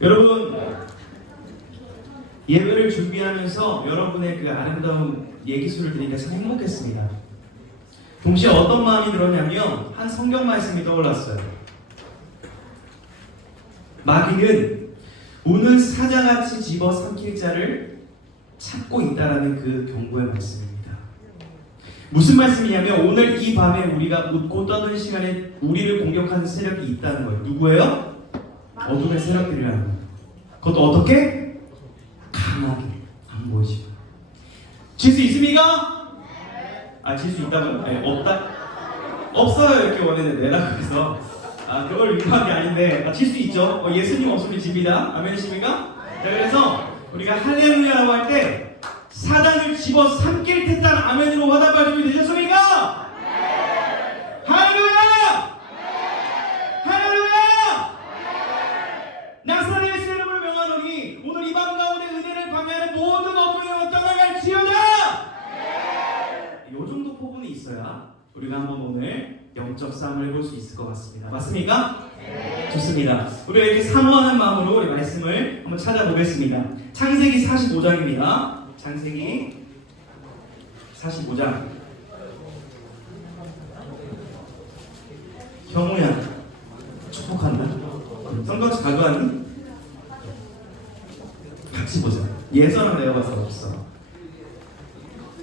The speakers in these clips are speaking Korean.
여러분, 예배를 준비하면서 여러분의 그 아름다운 얘기수를 들으니까 참 행복했습니다. 동시에 어떤 마음이 들었냐면 한 성경 말씀이 떠올랐어요. 마귀는 오늘 사자같이 집어삼킬 자를 찾고 있다라는 그 경고의 말씀입니다. 무슨 말씀이냐면 오늘 이 밤에 우리가 웃고 떠드는 시간에 우리를 공격하는 세력이 있다는 거예요. 누구예요? 어둠의 세력들이라는 거예요. 그것도 어떻게? 강하게. 안 보이지만. 질 수 있습니까? 질 수 있다고요? 네, 없다? 없어요. 이렇게 원했는데 내가 그래서 그걸 위로한 게 아닌데 질 수 있죠. 예수님 없으면 집니다. 아멘이십니까? 자, 그래서 우리가 할렐루야라고 할 때 사단을 집어 삼킬 듯한 아멘으로 화답할 준비 되셨습니까? 네! 할렐루야! 네! 할렐루야! 네! 나사렛 예수 이름을 명하노니 오늘 이 밤 가운데 은혜를 방해하는 모든 어둠의 영혼 떠나갈지어다! 네! 이 정도 포부는 있어야 우리가 한번 오늘 영적 싸움을 해볼 수 있을 것 같습니다. 맞습니까? 네. 좋습니다. 우리가 이렇게 사모하는 마음으로 우리 말씀을 한번 찾아보겠습니다. 창세기 45장입니다. 창세기 45장. 형우야, 축복한다. 선거같이 가져왔니? 같이 보자. 예선은 내가 봐서 없어.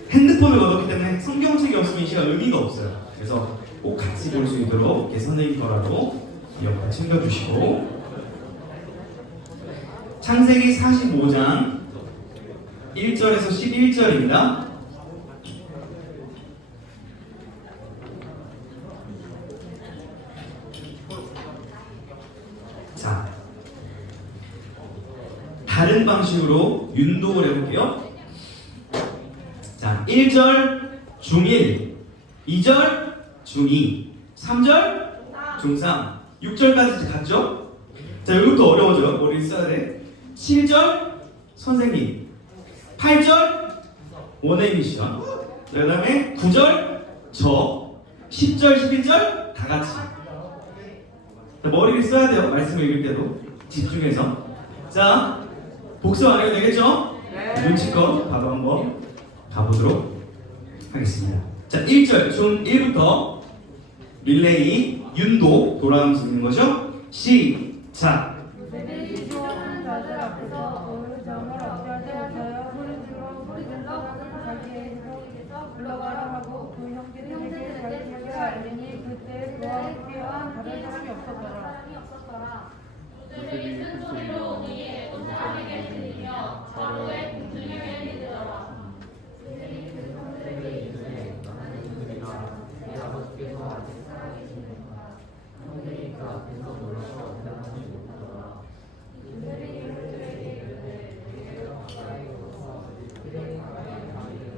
핸드폰을 얻었기 때문에 성경책이 없으면 이 시간 의미가 없어요. 그래서 꼭 같이 볼 수 있도록 선생님 거라도 옆에 챙겨주시고, 창세기 45장 1절에서 11절입니다. 자, 다른 방식으로 윤독을 해볼게요. 자, 1절 중1, 2절 중2, 3절 중3, 6절까지 갔죠? 자, 여기부터 어려워져요. 머리를 써야 돼. 7절 선생님, 8절 원어민 미션, 그 다음에 9절 저, 10절 11절 다 같이. 자, 머리를 써야 돼요. 말씀을 읽을 때도 집중해서. 자, 복습 안 해도 되겠죠? 네. 눈치껏 바로 한번 가보도록 하겠습니다. 자, 1절 중 1부터 릴레이 윤도 돌아가면서 있는 거죠? 시작. 물러가라 하고 그 형제들에게 자기에게 알리니 그때 그와 함께한 다른 사람이 없었더라. 그들이 큰 소리로 오니 온 사람에게 들리며 좌우에 공중에게 들리더라. 그들이 그 성들에게 이르되 나는 그들이라 내 아버지께서 아직 살아계시는가. 형들이 그 앞에서 놀라서 대답하지 못하더라. 그들이 그들에게 이르되 내게 가까이 오서 그들이 가까이 가기를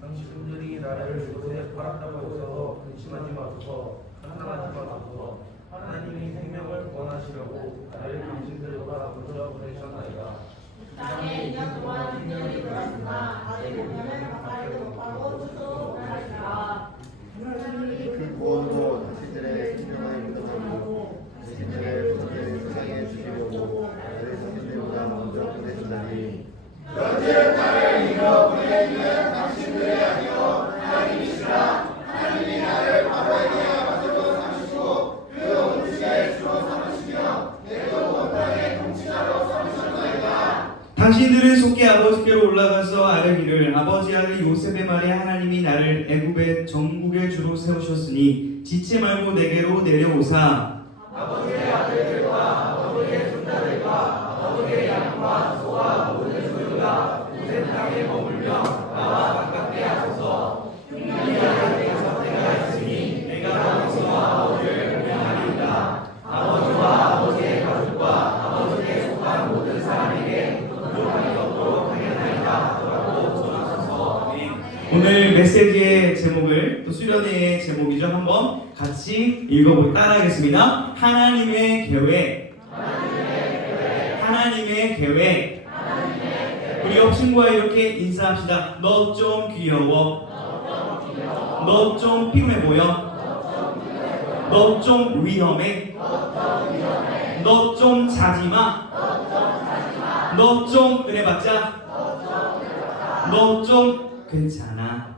당신들이 나를 요새 팔았다고 해서 근심하지 마소서. 한탄하지 마소서. 하나님이 생명을 구원하시려고 나를 당신들보다 먼저 보내셨나이다. 땅에 2년 동안 생명이 돌았으나 아직 보면은 가까이도 못 가고 주도 못하리라. 하나님이 그 구원도 당신들의 생명을 인도하고 당신들의 손을 세상에 주시려고 나를 당신들보다 먼저 보내셨나니 현재 나를 이겨 보내주는 당신들이 아니요 하나님이시라. 하나님이 나를 바로에게 가지고 삼으시고 그 온 땅에 주로 삼으시며 내도 온 땅의 통치자로 삼으셨나이다. 당신들은 속히 아버지께로 올라가서 아뢰기를 아버지 아들 요셉의 말에 하나님이 나를 애굽의 전국의 주로 세우셨으니 지체 말고 내게로 내려오사 아버지의 아들들과 아버지의 손자들과 아버지의 양과 소와 모든 소유가 모든 땅에 머물며 나와 가깝게 하소서. 흉년이 아들에게서 때가 있으니 내가 아버지와 아버지를 명하리이다. 아버지와 아버지의 가족과 아버지에 속한 모든 사람에게 부족함이 없도록 하겠나이다 하더라고 전하소서. 오늘 메시지의 제목을 또 수련회의 제목이죠. 한번 같이 읽어보고 따라하겠습니다. 하나님의 계획. 하나님의 계획. 우리 옆 친구와 이렇게 인사합시다. 너 좀 귀여워. 너 좀 피곤해 보여. 너 좀 위험해. 너 좀 자지마. 너 좀 그래봤자. 너 좀 괜찮아.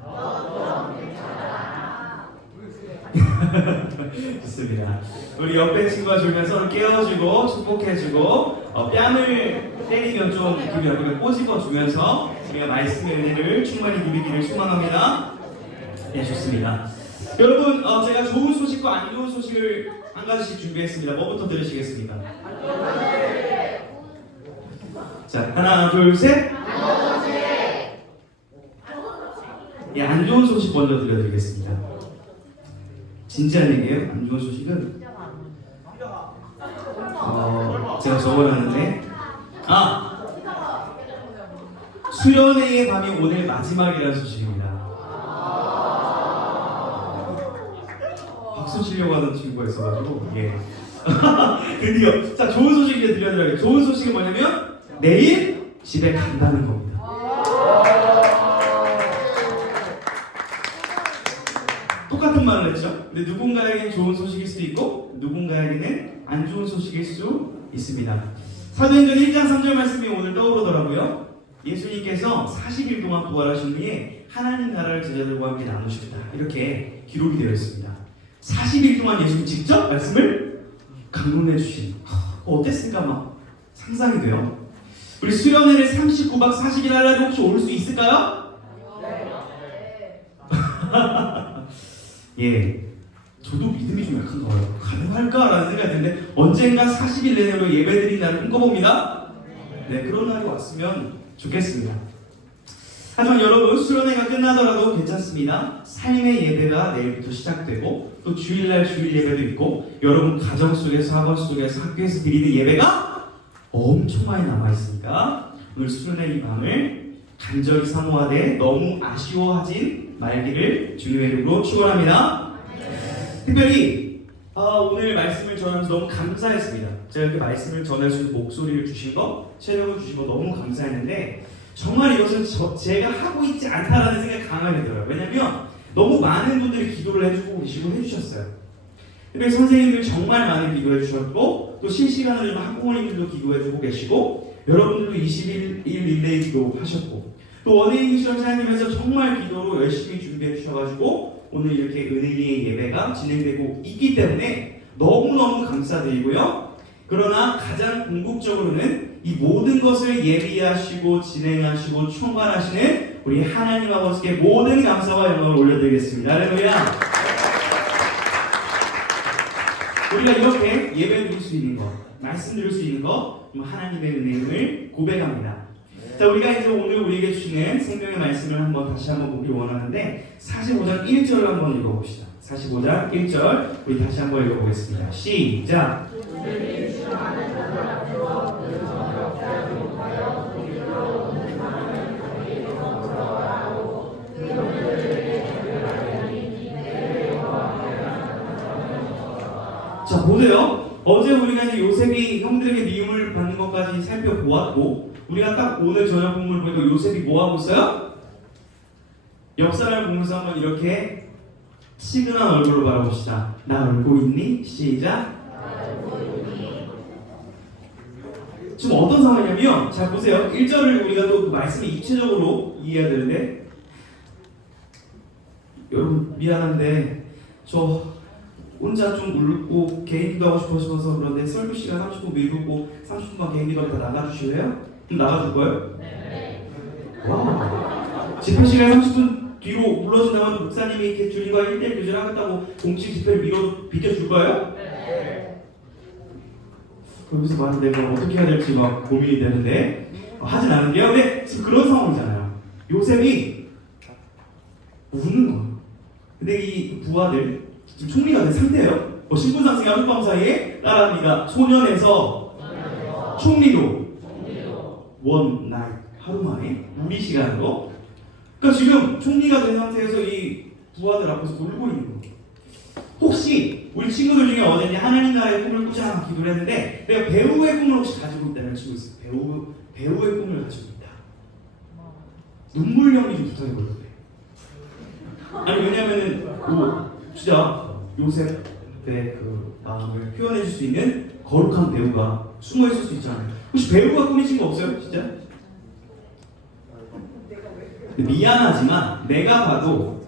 좋습니다. 우리 옆에 친구가 졸면 서로 깨워주고 축복해주고 뺨을 때리면 좀 기분이 나쁘게 꼬집어주면서 우리가 말씀의 은혜를 충만히 누리기를 소망합니다. 네, 좋습니다. 여러분, 제가 좋은 소식과 안 좋은 소식을 한 가지씩 준비했습니다. 뭐부터 들으시겠습니까? 자, 하나, 둘, 셋. 예, 안 좋은 소식 먼저 들려드리겠습니다. 진지한 얘기예요. 안 좋은 소식은 제가 적어놨는데 수련회의 밤이 오늘 마지막이라는 소식입니다. 박수 치려고 하던 친구가 있어가지고 예. 드디어 자 좋은 소식 이제 들려드려요. 좋은 소식은 뭐냐면 내일 집에 간다는 겁니다. 똑같은 말을 했죠. 근데 누군가에게는 좋은 소식일 수도 있고 누군가에게는 안 좋은 소식일 수 있습니다. 사도행전 1장 3절 말씀이 오늘 떠오르더라고요. 예수님께서 40일 동안 부활하신 후에 하나님 나라를 제자들과 함께 나누셨다. 이렇게 기록이 되어 있습니다. 40일 동안 예수님 직접 말씀을 강론해 주신 어땠을까 막 상상이 돼요. 우리 수련회를 39박 40일 하려면 혹시 올 수 있을까요? 예, 저도 믿음이 좀 약한가 봐요. 가능할까라는 생각이 드는데 언젠가 40일 내내로 예배드린 날을 꿈꿔봅니다. 네, 그런 날이 왔으면 좋겠습니다. 하지만 여러분, 수련회가 끝나더라도 괜찮습니다. 삶의 예배가 내일부터 시작되고 또 주일날 주일 예배도 있고 여러분 가정 속에서 학원 속에서 학교에서 드리는 예배가 엄청 많이 남아있으니까 오늘 수련회 이 밤을 간절히 사모하되 너무 아쉬워하진 말기를 주님의 이름으로 축원합니다. 특별히 오늘 말씀을 전하면서 너무 감사했습니다. 제가 이렇게 말씀을 전할 수 있는 목소리를 주신 거, 체력을 주신 거 너무 감사했는데 정말 이것은 제가 하고 있지 않다라는 생각이 강하게 들어요. 왜냐면 너무 많은 분들이 기도를 해주고 계시고 해주셨어요. 특별히 선생님들 정말 많이 기도해 주셨고 또 실시간으로 지금 학부모님들도 기도해주고 계시고 여러분들도 21일 릴레이 기도 하셨고 또 원예인 미션 사장님에서 정말 기도로 열심히 준비해 주셔가지고 오늘 이렇게 은혜의 예배가 진행되고 있기 때문에 너무너무 감사드리고요. 그러나 가장 궁극적으로는 이 모든 것을 예비하시고 진행하시고 총괄하시는 우리 하나님 아버지께 모든 감사와 영광을 올려드리겠습니다. 할렐루야. 우리가 이렇게 예배 드릴 수 있는 것, 말씀 드릴 수 있는 것, 하나님의 은혜를 고백합니다. 자, 우리가 이제 오늘 우리에게 주시는 생명의 말씀을 다시 한번 보기 원하는데 45장 1절을 한번 읽어봅시다. 45장 1절 우리 다시 한번 읽어보겠습니다. 시작. 자, 보세요. 어제 우리가 이제 요셉이 형들에게 미움을 받는 것까지 살펴보았고 우리가 딱 오늘 저녁 본문을 보니까 요셉이 뭐 하고 있어요? 역사를 보면서 한번 이렇게 시근한 얼굴로 바라봅시다. 나 울고 있니? 시작. 지금 어떤 상황이냐면 자 보세요. 1절을 우리가 또 그 말씀을 입체적으로 이해해야 되는데 여러분 미안한데 저 혼자 좀 울고 개인 기도하고 싶어서 그런데 설교 시간 30분 미루고 30분간 개인 기도를 다 나가주실래요? 그럼 나가줄 거예요? 네. 와. 집회 시간 30분 뒤로 물러진다면 목사님이 이렇게 주님과 1대1 교제를 하겠다고 공식 집회를 비켜줄 거예요? 네. 여기서 말하는데 뭐 어떻게 해야 될지 막 고민이 되는데 하진 않은데요. 근데 지금 그런 상황이잖아요. 요셉이 우는 거예요. 근데 이 부하들 지금 총리가 된 상태예요. 신분상승이 하룻밤 사이에 따라합니다. 소년에서 총리로 원 나잇 하루 만에 우리 시간으로. 그러니까 지금 총리가 된 상태에서 이 부하들 앞에서 울고 있는 거예요. 혹시 우리 친구들 중에 어제 하나님 나라의 꿈을 꾸자 기도를 했는데 내가 배우의 꿈을 혹시 가지고 있다는 친구 있어요? 배우의 꿈을 가지고 있다. 눈물 연기 좀 부탁해볼게요. 아니 왜냐면은 진짜 요셉 그때 그 마음을 표현해줄 수 있는 거룩한 배우가 숨어 있을 수 있잖아요. 혹시 배우가 꾸미신 거 없어요, 진짜? 근데 미안하지만 내가 봐도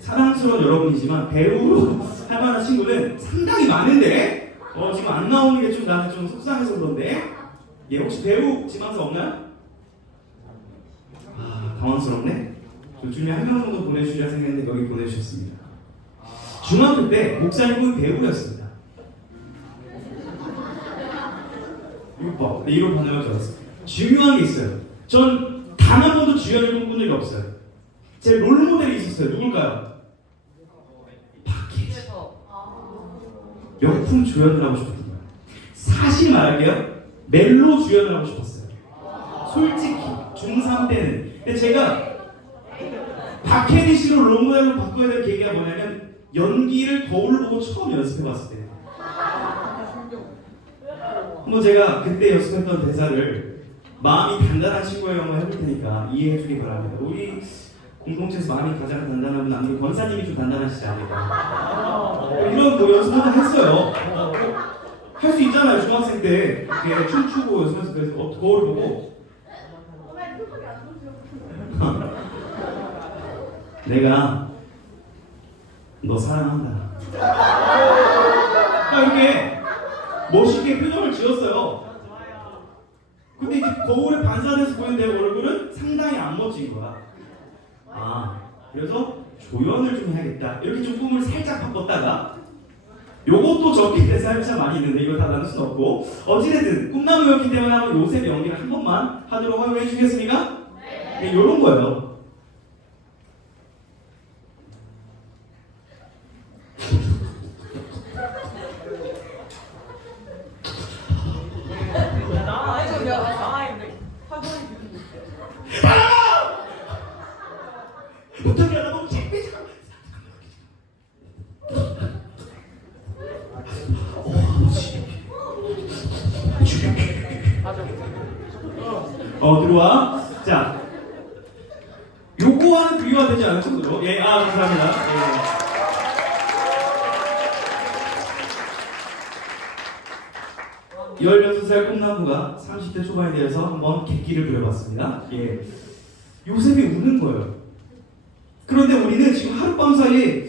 사랑스러운 여러분이지만 배우로 할 만한 친구는 상당히 많은데 지금 안 나오는 게 좀 나는 좀 속상해서 그런데 혹시 배우 지망서 없나요? 아 당황스럽네. 저 중에 한 명 정도 보내주시라 생각했는데 여기 보내주셨습니다. 중학교 때 목사님 꿈이 배우였습니다. 이거 봐, 내 이런 반응을 들었어. 중요한 게 있어요. 전 단 한 번도 주연을 꿈꾼 적이 없어요. 제 롤모델이 있었어요. 누굴까요? 박혜지. 명품 주연을 하고 싶었던 거예요. 사실 말할게요. 멜로 주연을 하고 싶었어요. 솔직히 중3 때는. 근데 제가 박혜리 씨로 롤모델로 바꿔야 될 계기가 뭐냐면 연기를 거울 보고 처음 연습해봤을 때예요. 한번 제가 그때 연습했던 대사를 마음이 단단한 친구에게 한번 해볼 테니까 이해해주기 바랍니다. 우리 공동체에서 마음이 가장 단단한 분 아무래도 권사님이 좀 단단하시지 않을까. 이런 뭐 연습 하나 했어요. 할 수 있잖아요. 중학생 때 이렇게 춤추고 연습해서 그래서 거울 보고 내가 너 사랑한다. 이렇게 멋있게 표정을 지었어요. 근데 이제 거울에 반사돼서 보이는 내 얼굴은 상당히 안 멋진 거야. 그래서 조연을 좀 해야겠다. 이렇게 좀 꿈을 살짝 바꿨다가 요것도 적게 대사를 참 많이 있는데 이걸 다 나눌 순 없고 어찌됐든 꿈나무였기 때문에 한번 요셉 연기를 한 번만 하도록 허용해 주시겠습니까? 네, 요런 거예요. 부탁이야 너무 창피해. 들어와. 자, 요거와는 비교가 되지 않을 정도로. 감사합니다. 16살 꿈나무가 30대 초반에 대해서 한번 객기를 부려봤습니다. 요셉이 우는 거예요. 그런데 우리는 지금 하룻밤 사이에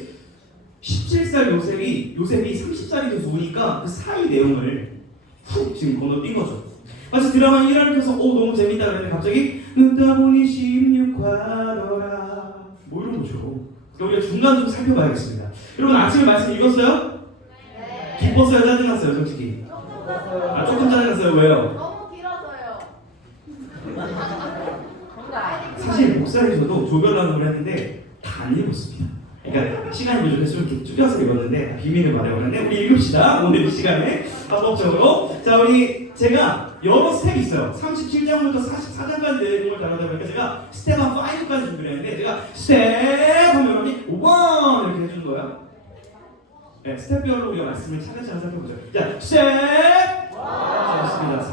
17살 요셉이 30살이 돼서 우니까 그 사이 내용을 훅 지금 건너뛴 거죠. 마치 드라마 1화를 켜서 너무 재밌다 그랬는데 갑자기 눈 떠보니 16화더라 뭐 이런 거죠. 우리가 중간 좀 살펴봐야겠습니다. 여러분 아침에 말씀 읽었어요? 네. 기뻤어요? 짜증났어요? 솔직히 조금 짜증났어요. 왜요? 너무 길어서요. 사실 목사님저도 조별난을 했는데 다 안 읽었습니다. 그러니까 시간이 부족해서 좀 이렇게 줄여서 읽었는데 비밀을 말해버렸는데 우리 읽읍시다. 오늘 이 시간에 합법적으로. 자, 제가 여러 스텝이 있어요. 37장부터 44장까지 내용을 다루다 보니까 제가 스텝 한 5까지 준비를 했는데 제가 스텝 하면 여러분이 1 이렇게 해주는 거예요. 네, 스텝별로 우리가 말씀을 차근차근 살펴보죠. 자, 스텝! 자, 좋습니다.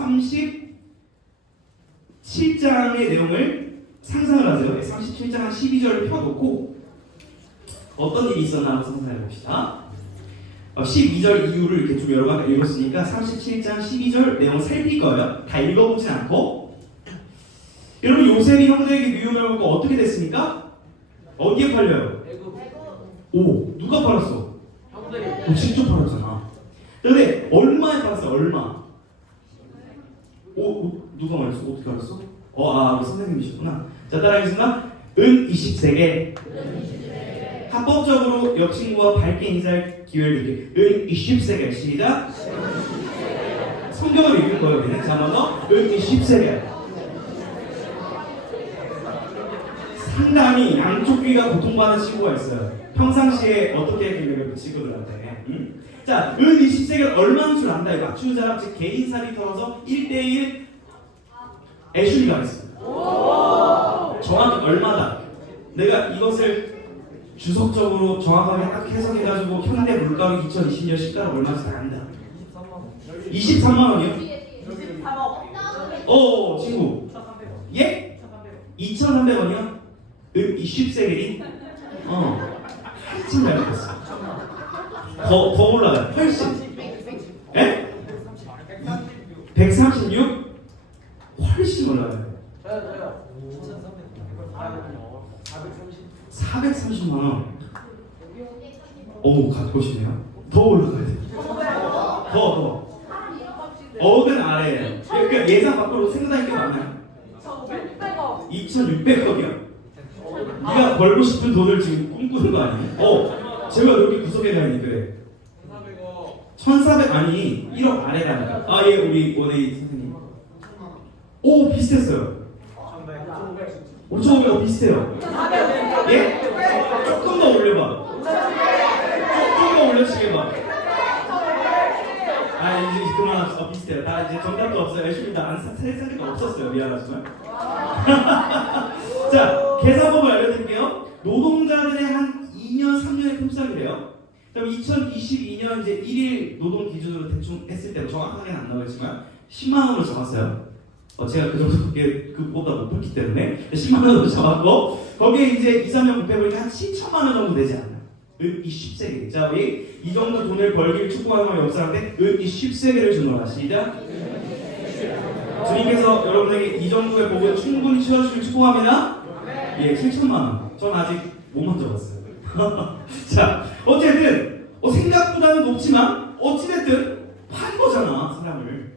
37장의 내용을 상상을 하세요. 37장 한 12절을 펴놓고 어떤 일이 있었나 한번 상상해 봅시다. 12절 이후를 이렇게 좀 여러 번 읽었으니까 37장 12절 내용 살필 거예요. 다 읽어보진 않고. 여러분 요셉이 형들에게 미움을 받고 어떻게 됐습니까? 어디에 팔려요? 오, 누가 팔았어? 형들이. 직접 팔았잖아. 근데 얼마에 팔았어요? 얼마? 누가 말했어? 어떻게 알았어? 우리 선생님이시구나. 자, 따라하겠습니다. 은 20세계. 합법적으로 여친구와 밝게 인사할 기회를 드릴게요. 은 20세계. 시작. 성경을 읽을 거예요, 우리는. 자, 한번 더. 은 20세계. 상당히 양쪽 귀가 고통받는 친구가 있어요. 평상시에 어떻게 했길래 그 친구들한테. 자, 은 20세계는 얼마인 줄 안다. 맞추는 사람, 즉 개인살이 털어서 1대1 애슐리가 있습니다. 정확히 얼마다. 내가 이것을 주석적으로 정확하게 딱 해석해가지고 현대 물가로 2020년 시가로 얼마인지 다 압니다. 23만 원이요? 23억. 친구. 예? 2,300원이요? 20세겔이? 한참 잘 먹었어. 더 올라가요. 훨씬. 예? 136? 훨씬 올라가요. 430만 원. 오, 갖고 싶네요. 더 올라가야 돼요. 더. 억은 아래에요. 그러니까 예상 밖으로 생각하는 게 많아요. 2,600억이요. 네가 벌고 싶은 돈을 지금 꿈꾸는 거 아니에요? 제가 여기 구석에 가 있니 그래. 1,400 아니 1억 아래라니까. 아, 예, 우리 원희 선생님. 오, 비슷했어요. 5,500억 비슷해요. 예? 조금 더 올려봐. 조금 더 올려치게 봐. 아, 이제 그만합시다. 비슷해요. 나 이제 정답도 없어요. 열심히 나안 살게 없었어요. 미안하지만. 자, 계산법을 알려드릴게요. 노동자들의 한 2년, 3년의 품삯이래요. 그럼 2022년 이제 1일 노동 기준으로 대충 했을 때 정확하게는 안 나오겠지만 10만 원으로 잡았어요. 제가 그 정도밖에 그보다 못 풀기 때문에 10만 원으로 잡았고 거기에 이제 2, 3년 곱해보니까 한 7천만 원 정도 되지 않나요? 이 10세계. 자, 우리 이 정도 돈을 벌기를 축복하는 옆사람한테 이 10세계를 주노라. 시작. 주님께서 여러분에게 이 정도의 복을 충분히 채워주길 축복합니다. 예, 7천만 원. 전 아직 못 만져봤어요. 자, 어쨌든 생각보다는 높지만 어찌됐든 판 거잖아, 사람을.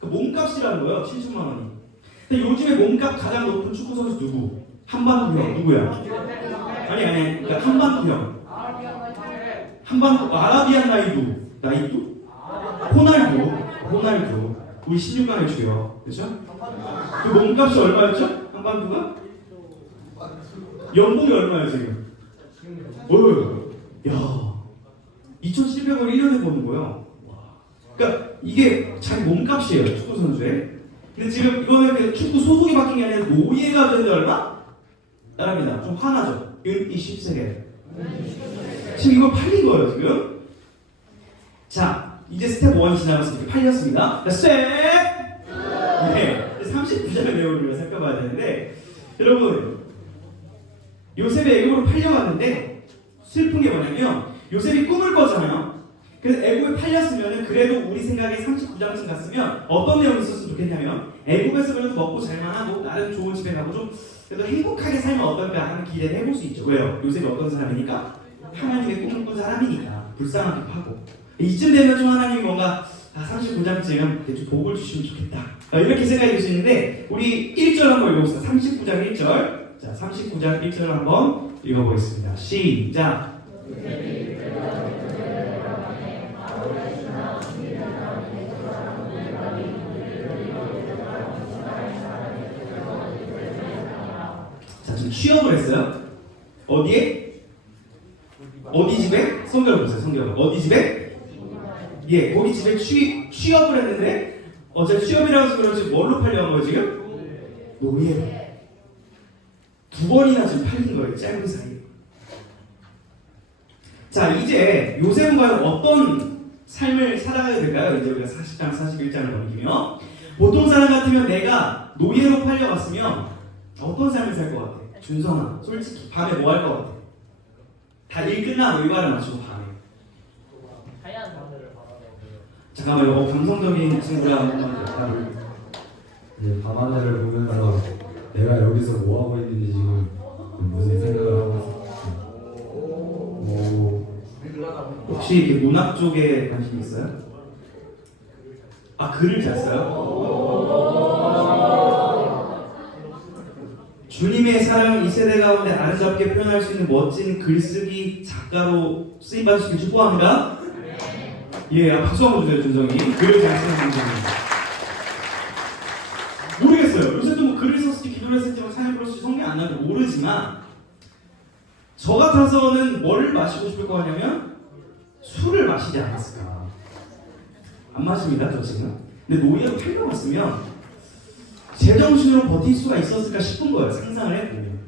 그 몸값이라는 거예요. 7천만 원이. 근데 요즘에 몸값 가장 높은 축구 선수 누구? 한반도 형 누구야? 아니. 그러니까 한반도 형. 한반도 아라비안 나이두? 호날두. 우리 16강의 주요. 그렇죠? 그 몸값이 얼마였죠? 한반도가? 연봉이 얼마예요 지금? 야, 2,700원 1년에 버는 거예요. 그러니까 이게 자기 몸값이에요, 축구 선수의. 근데 지금 이거는 그냥 축구 소속이 바뀐 게 아니라 노예가 되는데 얼마? 따라합니다. 좀 화나죠? 이 10세계. 지금 이거 팔린 거예요, 지금. 자, 이제 스텝 1 지나갔으니까 팔렸습니다. 자, 스텝! 네, 39장의 내용을 우리가 살펴봐야 되는데, 여러분, 요셉이 애굽으로 팔려갔는데, 슬픈 게 뭐냐면, 요셉이 꿈을 꿨잖아요. 그래서 애굽에 팔렸으면 그래도 우리 생각에 39장쯤 갔으면 어떤 내용이 있었으면 좋겠냐면 애굽에서 그래도 먹고 잘만하고 나름 좋은 집에 가고 좀 그래도 행복하게 살면 어떨까 하는 기대를 해볼 수 있죠. 왜요? 요셉이 어떤 사람이니까? 하나님의 꿈을 꾼 사람이니까 불쌍하기도 하고 이쯤 되면 좀 하나님이 뭔가 39장쯤 대충 복을 주시면 좋겠다 이렇게 생각이 들 수 있는데 우리 1절 한번 읽어봅시다. 39장 1절. 자, 39장 1절 한번 읽어보겠습니다. 시작. 자, 지금 취업을 했어요. 어디에? 어디 집에? 성경을 보세요. 성경을. 어디 집에? 예, 거기 집에 취업을 했는데 제가 취업이라고 해서 그런지 뭘로 팔려간 거예요 지금? 노예로. 2번이나 지금 팔린 거예요. 짧은 사이에. 자, 이제 요셉은 과연 어떤 삶을 살아가야 될까요? 이제 우리가 40장, 41장을 넘기면 보통 사람 같으면 내가 노예로 팔려갔으면 어떤 삶을 살 것 같아? 준성아, 솔직히 밤에 뭐 할 것 같아? 다 일 끝나고 일과를 마치고 밤에 잠깐만요. 감성적인 친구라 한번 답을. 이제 밤하늘을 보면서 내가 여기서 뭐 하고 있는지 지금 무슨 생각을 하고 있어? 혹시 이렇게 문학 쪽에 관심 있어요? 아, 글을 잘 써요? 주님의 사랑을 이 세대 가운데 아름답게 표현할 수 있는 멋진 글쓰기 작가로 쓰임받으시길 축복합니다. 예, 박수 한번 주세요, 준성이. 글을 잘 쓰는 준성이. 모르겠어요. 요새도 뭐 글을 썼을지 기도를 했을지 찬양 불렀을지 성경 안 나는지 모르지만 저 같아서는 뭘 마시고 싶을 거 같냐면 술을 마시지 않았을까. 안 마십니다, 저 지금. 근데 노예로 팔려갔으면 제정신으로 버틸 수가 있었을까 싶은 거예요. 상상을 해보면.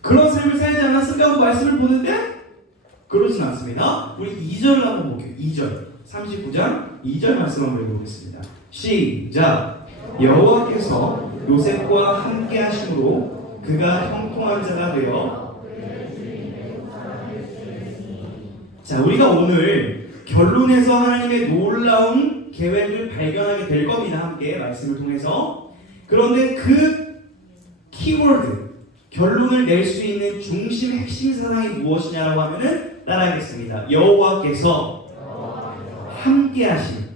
그런 삶을 살지 않았을까 하고 말씀을 보는데 그러진 않습니다. 우리 2절을 한번 볼게요. 2절. 39장 2절 말씀 한번 읽어보겠습니다. 시작. 여호와께서 요셉과 함께 하심으로 그가 형통한 자가 되어 자, 우리가 오늘 결론에서 하나님의 놀라운 계획을 발견하게 될 겁니다. 함께 말씀을 통해서. 그런데 그 키워드, 결론을 낼 수 있는 중심 핵심 사상이 무엇이냐라고 하면은 따라하겠습니다. 여호와께서 함께 하심.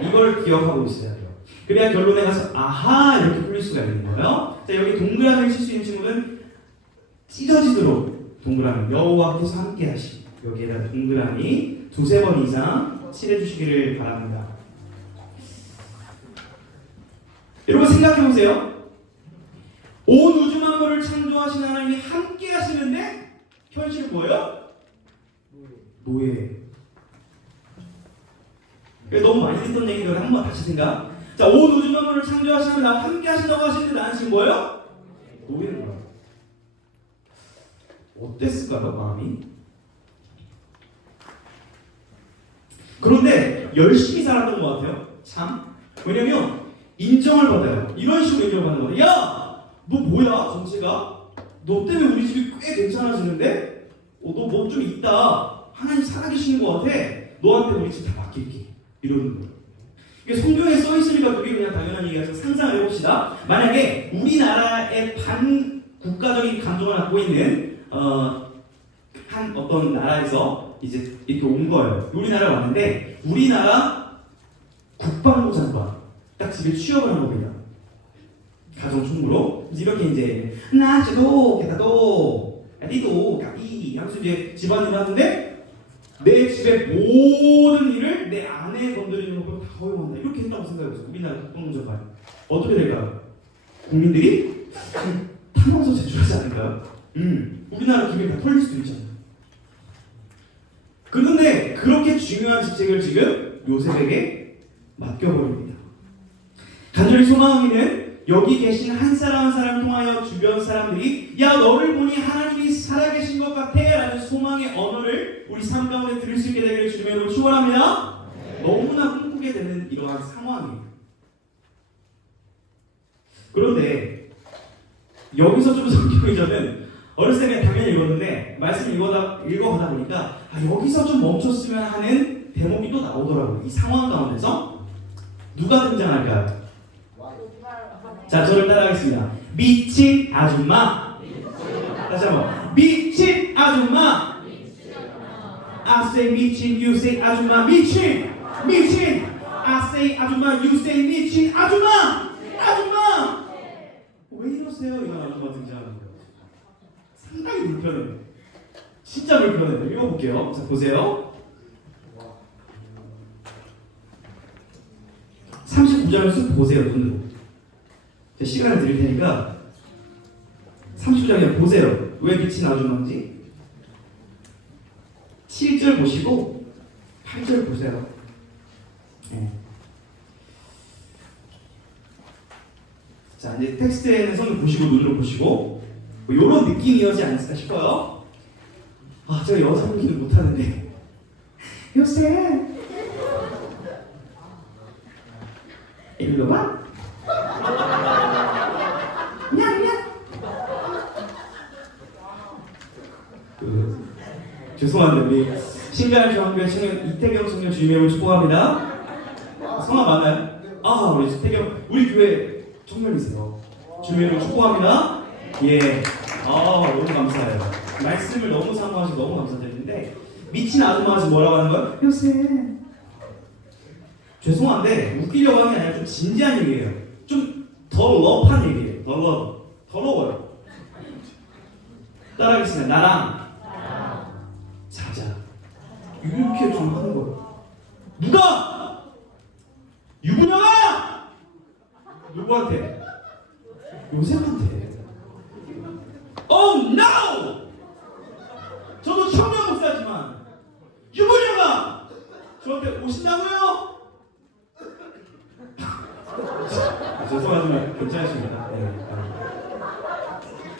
이걸 기억하고 있어야 돼요. 그래야 결론에 가서 아하 이렇게 풀릴 수가 있는 거예요. 자, 여기 동그라미를 칠 수 있는 친구는 찢어지도록 동그라미 여호와께서 함께 하심. 여기에다 동그라미 두세 번 이상 칠해주시기를 바랍니다. 여러분 생각해 보세요. 온 우주 만물을 창조하신 하나님이 함께 하시는데 현실은 뭐예요? 노예. 너무 많이 듣던 얘기들 한번 다시 생각. 자, 온 우주 만물을 창조하시면 나와 함께 하신다고 하시는데 나는 지금 뭐예요? 노예인 거야. 어땠을까요, 마음이? 그런데 열심히 살았던 것 같아요. 참. 왜냐면 인정을 받아요. 이런 식으로 인정을 받는 거예요. 야! 너 뭐야, 정체가? 너 때문에 우리 집이 꽤 괜찮아지는데? 너 뭐 좀 있다. 하나님 살아계시는 것 같아. 너한테 우리 집 다 맡길게. 이러는 거예요. 이게 성경에 써 있으니까 그게 그냥 당연한 얘기라서 상상을 해봅시다. 만약에 우리나라의 반국가적인 감정을 갖고 있는 한 어떤 나라에서 이제 이렇게 온 거예요. 우리나라에 왔는데 우리나라 국방부 장관 딱 집에 취업을 한 겁니다. 가정총무로. 이렇게 이제 나도 게다도 니도 까비 하면서 이제 집안일을 하는데 내 집의 모든 일을 내 아내 건드리는 것보다 다 허용한다. 이렇게 했다고 생각해보세요. 우리나라 국방부 장관. 어떻게 될까요? 국민들이 탐험서 제출하지 않을까요? 우리나라 기밀 다 털릴 수도 있잖아요. 그런데 그렇게 중요한 직책을 지금 요셉에게 맡겨버립니다. 간절히 소망하기는 여기 계신 한 사람 한 사람 통하여 주변 사람들이 야 너를 보니 하나님이 살아계신 것 같아 라는 소망의 언어를 우리 삶 가운데 들을 수 있게 되기를 주님의 이름으로 축원합니다. 너무나 꿈꾸게 되는 이러한 상황이에요. 그런데 여기서 좀 성경이 저는 어렸을 때 당연히 읽었는데 말씀 읽어가다 보니까 여기서 좀 멈췄으면 하는 대목이 또 나오더라고요. 이 상황 가운데서 누가 등장할까요? 자, 저를 따라하겠습니다. 미친 아줌마. 다시 한번. 미친 아줌마. I say 미친, you say 아줌마. 미친. 미친. I say 아줌마, you say 미친 아줌마. 아줌마. 왜 이러세요? 이런 아줌마 등장하는 거예요. 상당히 불편해요. 진짜 불편해요. 읽어볼게요. 자, 보세요. 39장을 쭉 보세요, 눈으로. 시간을 드릴 테니까 30장에 보세요. 왜 미친 아줌마인지. 7절 보시고 8절 보세요. 네. 자, 이제 텍스트에는 손을 보시고 눈으로 보시고 뭐 이런 느낌이었지 않을까 싶어요. 제가 여자 연기를 못하는데 요새 일로 와. 죄송한데 우리 신가람 중학교의 청년 이태경 청년 주임회를 축복합니다. 성함 맞나요? 우리 이태경 우리 교회 청년이세요. 주임회를 축복합니다. 예. 너무 감사해요. 말씀을 너무 사모하셔서 너무 감사드리는데 미친 아줌마가 지금 뭐라고 하는 거예요? 요새 죄송한데 웃기려고 하는 게 아니라 좀 진지한 얘기예요. 좀 더 러브한 얘기예요. 더러워요. 따라하겠습니다. 나랑 자자. 이렇게 좀 하는 거예요. 누가? 유부녀가? 누구한테? 요셉한테. Oh no! 저도 청년 목사지만 유부녀가 저한테 오신다고요? 죄송하지만 괜찮으십니다. 네.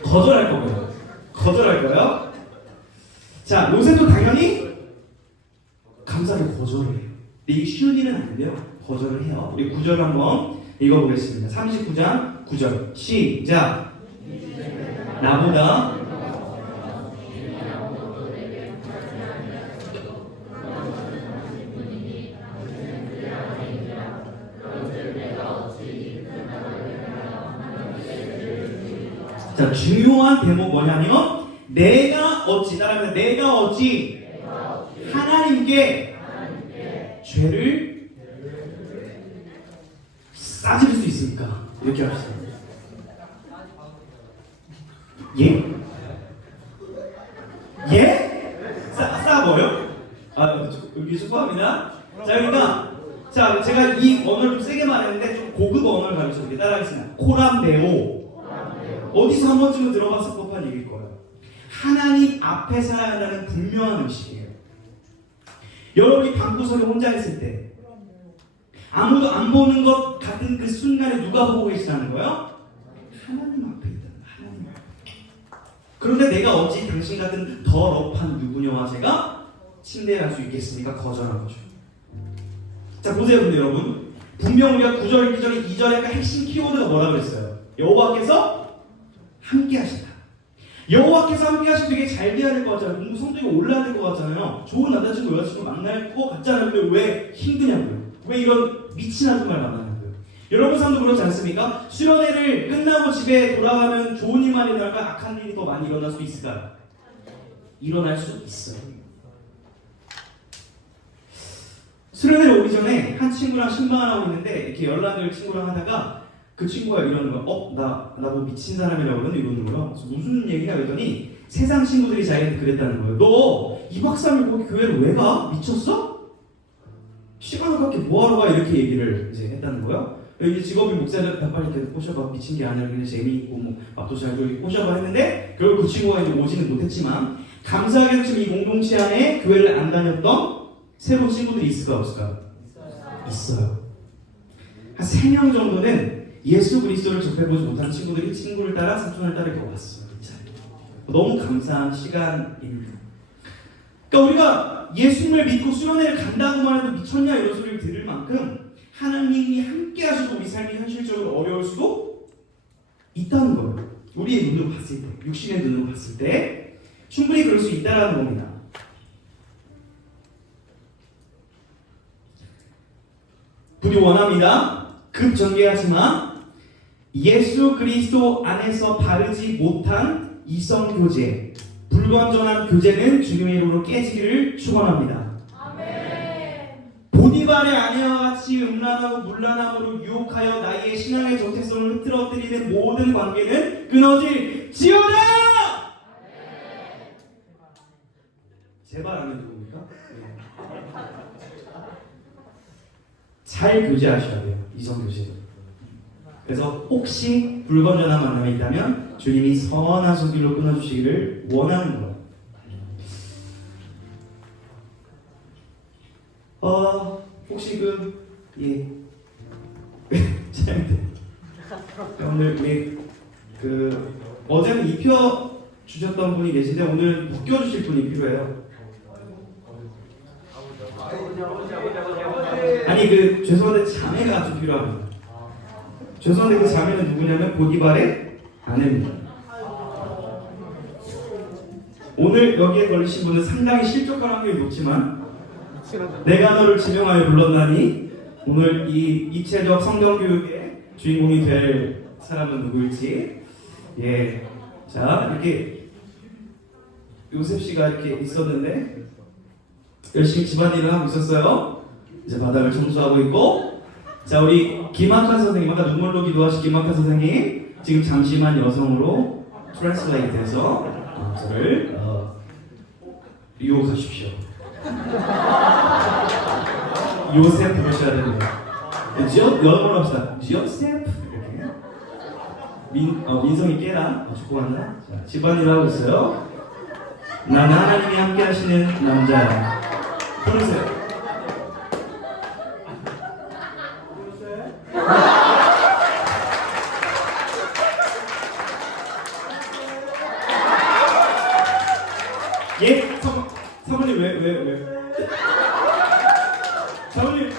거절할 거고요. 거절할 거예요. 자, 요셉도 당연히 감사를 거절을 해요. 근데 이게 쉬운 일은 아닌데요. 거절을 해요. 우리 9절 한번 읽어보겠습니다. 39장 9절 시작. 나보다 자, 중요한 대목 뭐냐면 내가 어찌 따라하면 내가 어찌 하나님께 죄를 싸질 수 있습니까? 이렇게 합시다. 예? 예? 싸워요? 아, 여기 축구합니다. 자, 그러니까 자, 제가 이 언어를 좀 세게 말했는데 좀 고급 언어를 가르쳐드릴게요. 따라하겠습니다. 코람데오. 어디서 한 번쯤은 들어봤을 법한 얘기일 거예요. 하나님 앞에 살아야 한다는 분명한 의식이에요. 여러분이 방구석에 혼자 있을 때 아무도 안 보는 것 같은 그 순간에 누가 보고 계시다는 거예요? 하나님 앞에 있다. 하나님 앞에. 그런데 내가 어찌 당신 같은 더럽한 누구냐와 제가 침대에 갈 수 있겠습니까? 거절한 거죠. 자, 보세요, 근데 여러분. 분명 우리가 9절, 1절, 2절의 핵심 키워드가 뭐라 그랬어요? 여호와께서 함께 하신다. 여호와께서 함께 하시면 되게 잘 돼야 될 것 같잖아요. 공부 성적이 올라야 될 것 같잖아요. 좋은 남자친구, 여자친구 만날 것 같잖아요. 근데 왜 힘드냐고요? 왜 이런 미친 아줌마를 만나냐고요? 여러분 삶도 그렇지 않습니까? 수련회를 끝나고 집에 돌아가면 좋은 일만 일어날까? 악한 일이 더 많이 일어날 수 있을까요? 일어날 수 있어요. 수련회를 오기 전에 한 친구랑 신방하고 있는데 이렇게 연락을 친구랑 하다가 그 친구가 이러는 거야. 나 뭐 미친 사람이라고 그러는 이러는 거야. 그래서 무슨 얘기냐 그랬더니 세상 친구들이 자기한테 그랬다는 거예요. 너 2박 3일 거기 교회를 왜 가? 미쳤어? 시간을 그렇게 뭐하러 가? 이렇게 얘기를 이제 했다는 거예요. 여기 직업이 목사들 빨리 이렇게 꼬셔봐. 미친 게 아니라 그냥 재미있고 뭐 밥도 잘 주고 꼬셔봐 했는데 결국 그 친구가 이제 오지는 못했지만 감사하게도 지금 이 공동체 안에 교회를 안 다녔던 새로운 친구들이 있을까 없을까? 있어요. 한 3명 정도는 예수 그리스도를 접해보지 못한 친구들이 친구를 따라 삼촌을 따라 이렇게 왔어요. 너무 감사한 시간입니다. 그러니까 우리가 예수님을 믿고 수련회를 간다고만 해도 미쳤냐 이런 소리를 들을 만큼 하나님이 함께 하셔도 우리 삶이 현실적으로 어려울 수도 있다는 거예요. 우리의 눈으로 봤을 때, 육신의 눈으로 봤을 때 충분히 그럴 수 있다는 겁니다. 부디 원합니다. 급전개하지만 예수 그리스도 안에서 바르지 못한 이성교제, 불건전한 교제는 주님의 이름으로 깨지기를 축원합니다. 아멘. 보디발의 아내와 같이 음란하고 문란함으로 유혹하여 나의 신앙의 정체성을 흐트러뜨리는 모든 관계는 끊어질지어다. 제발 하면 누굽니까? 잘 교제하셔야 돼요. 이성교제는. 그래서 혹시 불건전한 만남이 있다면 주님이 선한 손길로 끊어주시기를 원하는 거예요. 혹시 오늘 우리 어제는 입혀 주셨던 분이 계신데 오늘 묶여 주실 분이 필요해요. 아니 죄송한데 자매가 좀 필요합니다. 죄송한데 그 자매는 누구냐면 보디발의 아내입니다. 오늘 여기에 걸리신 분은 상당히 실족할 확률이 높지만 내가 너를 지명하여 불렀나니 오늘 이 입체적 성경교육의 주인공이 될 사람은 누구일지. 예, 자 이렇게 요셉 씨가 이렇게 있었는데 열심히 집안일을 하고 있었어요. 이제 바닥을 청소하고 있고, 자 우리 김학환 선생님, 아까 눈물로 기도하신 김학환 선생님 지금 잠시만 여성으로 트랜슬레이트해서 저를 유혹하십시오. 요셉 부르셔야 됩니다. 여러분 합시다. 요셉 이렇게 민성이 깨라. 축구한다. 자, 집안일 하고 있어요. 난 하나님이 함께 하시는 남자야. 보내세요. 예? 사모님 왜? 사모님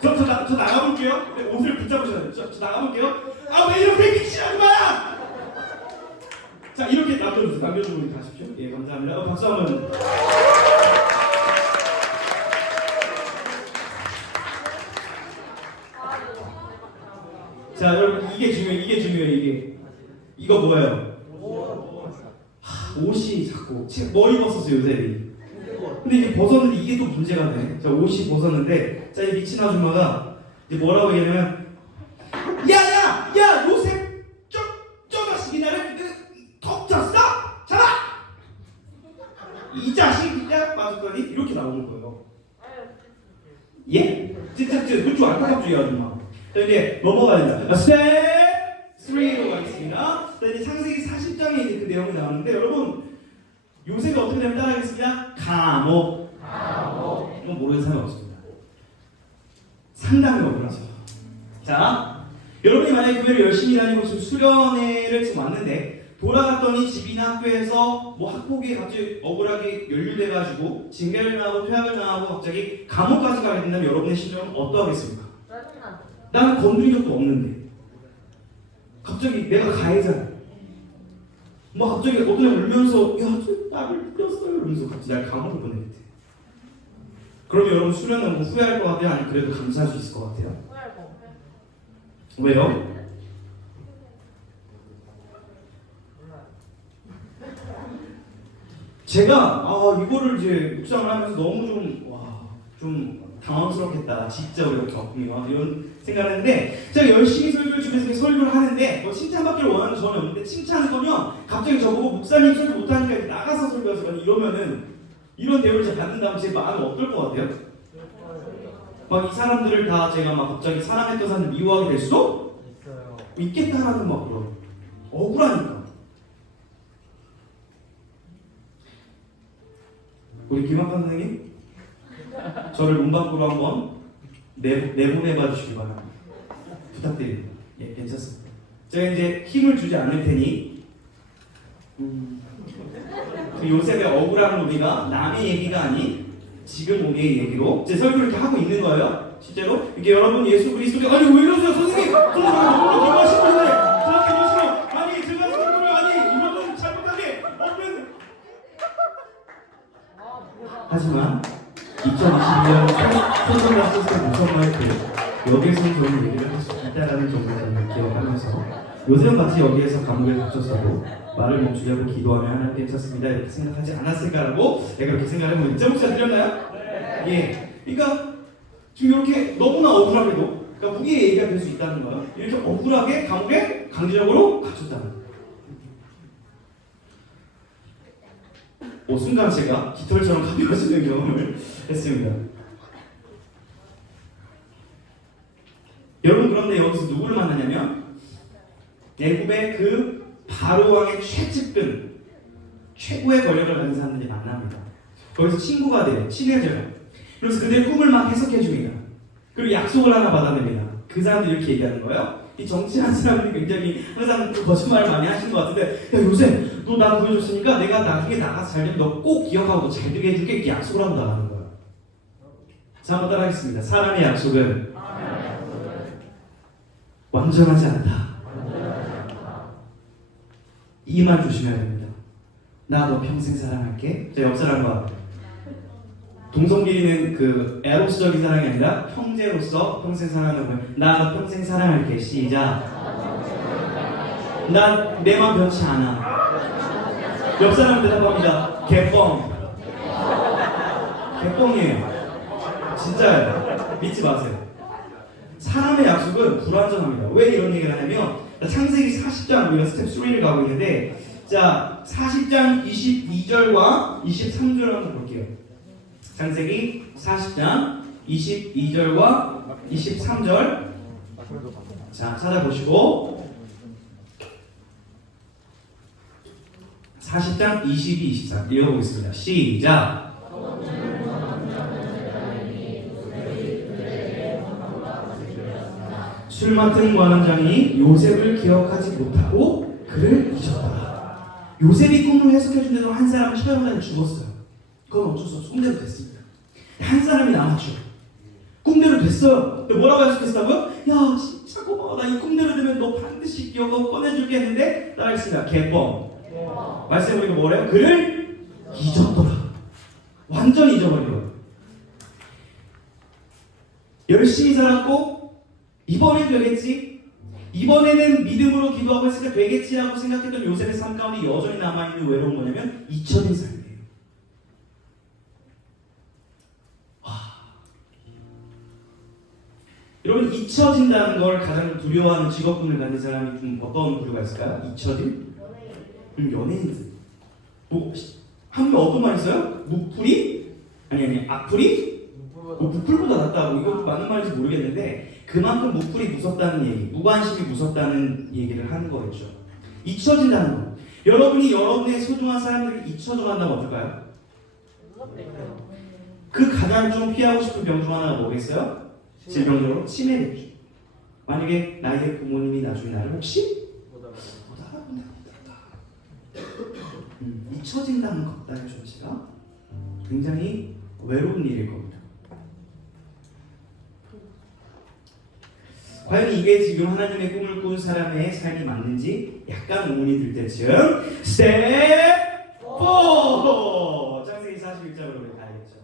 저 나가볼게요. 옷을 붙잡으셔야 돼요. 저 나가볼게요. 아 왜 이렇게 미치라고 마! 자 이렇게 남겨주고 가십시오. 예 감사합니다. 박수 한번. 자 여러분 이게 중요해요. 이거 뭐예요? 옷이 자꾸 머리 벗었어요 요셉이. 근데 이제 벗었는데 이게 또 문제가 돼. 자, 옷이 벗었는데 자, 이 미친 아줌마가 이제 뭐라고 얘기하냐면 야 요셉 저 자식이 나를 덮쳤어? 잡아! 이 자식이 딱 맞았더니 이렇게 나오는 거예요. 예? 진짜 그쪽 안타깝죠 아줌마. 자, 이제 넘어가야 된다. 스텝 3로 가겠습니다. 자, 이제 창세기 40장에 이제 그 내용이 나오는데 여러분 요셉이 어떻게 되면 따라하겠습니다. 감옥. 이건 모르는 사람이 없습니다. 상당히 억울하죠. 자, 여러분이 만약에 교회를 열심히 다니고 지금 수련회를 지금 왔는데 돌아갔더니 집이나 학교에서 뭐 학폭이 갑자기 억울하게 연루돼가지고 징계를 당하고 퇴학을 당하고 갑자기 감옥까지 가게 된다면 여러분의 심정은 어떠하겠습니까? 나는 건드린 적도 없는데 갑자기 내가 가해자야. 뭐 갑자기 어떤 애 울면서 저 나를 때렸어요 이러면서 갑자기 날 감옥을 보내겠대. 그럼 여러분 수련은 뭐 후회할 것 같아요? 아니면 그래도 감사할 수 있을 것 같아요? 왜요? 제가 이거를 이제 묵상을 하면서 너무 좀 당황스럽겠다. 진짜 우리가 겪으면 이런 생각을 했는데 제가 열심히 설교를 주면서 설교를 하는데 뭐 칭찬받기를 원하는 전혀 없는데 칭찬하거든요. 갑자기 저보고 목사님 설교 못하니까 나가서 설교하세요 이러면은 이런 대우를 제가 받는다면 제 마음은 어떨 것 같아요? 막 이 사람들을 다 제가 막 갑자기 사랑했던 사람들 미워하게 될 수도 있겠다라는 막 그런 억울하니까. 우리 김학환 선생님 저를 문밖으로 한번 내보내봐 주시기 바랍니다. 부탁드립니다. 예, 괜찮습니다. 제가 이제 힘을 주지 않을 테니 그 요셉의 억울한 우리가 남의 얘기가 아닌 지금 우리의 얘기로 제 설교를 이렇게 하고 있는 거예요. 실제로 이게 여러분 예수 그리스도께 아니 왜 이러세요 선생님? 선생님 너무 기뻐하신 분인데 저한테 이러시면 아니 제가 설교를 아니 이러면 잘못하게 없는. 하지만 2022년 소설가 소설 무성마이크 여기에서는 저는 얘기를 할 수 있다라는 정보를 저는 기억하면서 요즘 같이 여기에서 감옥에 갇혔어도 말을 멈추려고 기도하면 하나님 괜찮습니다 이렇게 생각하지 않았을까라고 내가 그렇게 생각을 해보는데 제 목소리 들렸나요? 네. 예. 그러니까 지금 이렇게 너무나 억울하게도 그러니까 우리의 얘기가 될 수 있다는 거예요. 이렇게 억울하게 감옥에 강제적으로 갇혔다는 거예요. 순간 제가 깃털처럼 가벼워지는 경험을 했습니다. 여러분 그런데 여기서 누구를 만나냐면 애굽의 그 바로왕의 최측근 최고의 권력을 가진 사람들이 만납니다. 거기서 친구가 돼요. 친해져요. 그래서 그들의 꿈을 막 해석해 줍니다. 그리고 약속을 하나 받아냅니다. 그 사람들이 이렇게 얘기하는 거예요. 이 정치하는 사람들이 굉장히 항상 그 거짓말을 많이 하시는 것 같은데 야 요새 너 나 보여줬으니까 내가 나중에 나가서 잘 되면 너 꼭 기억하고 너 잘 되게 해줄게 이렇게 약속을 하고 나가는 거예요. 자 한번 따라하겠습니다. 사람의 약속은 완전하지 않다. 이 말 조심해야 됩니다. 나 너 평생 사랑할게. 자 옆 사람과 동성끼리는 그 에로스적인 사랑이 아니라 형제로서 평생 사랑하는 거예요. 나 너 평생 사랑할게. 시작. 나 내 맘 변치 않아. 옆 사람 대답합니다. 개뻥. 개뻥이에요. 진짜예요. 믿지 마세요. 사람의 약속은 불완전합니다. 왜 이런 얘기를 하냐면 창세기 40장 우리가 스텝 3를 가고 있는데 자 40장 22절과 23절을 한번 볼게요. 창세기 40장 22절과 23절 자 찾아보시고 40장 22, 23 읽어보겠습니다. 시작. 술 맡은 관원장이 요셉을 기억하지 못하고 그를 잊었다. 요셉이 꿈을 해석해준 대로 한 사람은 시간만에 죽었어요. 그건 어쩔 수 없어. 꿈대로 됐습니다. 한 사람이 남았죠. 꿈대로 됐어요. 근데 뭐라고 약속했다고요? 야 진짜 고마워. 나 이 꿈대로 되면 너 반드시 기억하고 꺼내줄게 했는데 따라하겠습니다. 개뻥. 말씀해보니까 뭐래요? 그를 잊었더라. 완전히 잊어버려요. 열심히 살았고 이번엔 되겠지? 이번에는 믿음으로 기도하고 했으니까 되겠지라고 생각했던 요셉의 삶 가운데 여전히 남아있는 외로운 뭐냐면 잊혀진 삶이에요. 여러분, 잊혀진다는 걸 가장 두려워하는 직업군을 갖는 사람이 좀 어떤 부류가 있을까요? 잊혀진? 연예인들. 한국에 어떤 말 있어요? 묵풀이? 아니 악풀이? 묵풀보다 낫다고. 이거 맞는 말인지 모르겠는데 그만큼 묵풀이 무섭다는 얘기, 무관심이 무섭다는 얘기를 하는 거겠죠. 잊혀진다는 거. 여러분이 여러분의 소중한 사람들이 잊혀져 간다면 어떨까요? 그 가장 좀 피하고 싶은 병 중 하나가 뭐겠어요? 질병적으로 치매겠죠. 만약에 나의 부모님이 나중에 나를 혹시 못 알아본다. 잊혀진다는 것, 나의 존재가 굉장히 외로운 일일 겁니다. 과연 이게 지금 하나님의 꿈을 꾼 사람의 삶이 맞는지 약간 의문이 들 때쯤 스텝 4! 창세기 41장으로 가야겠죠.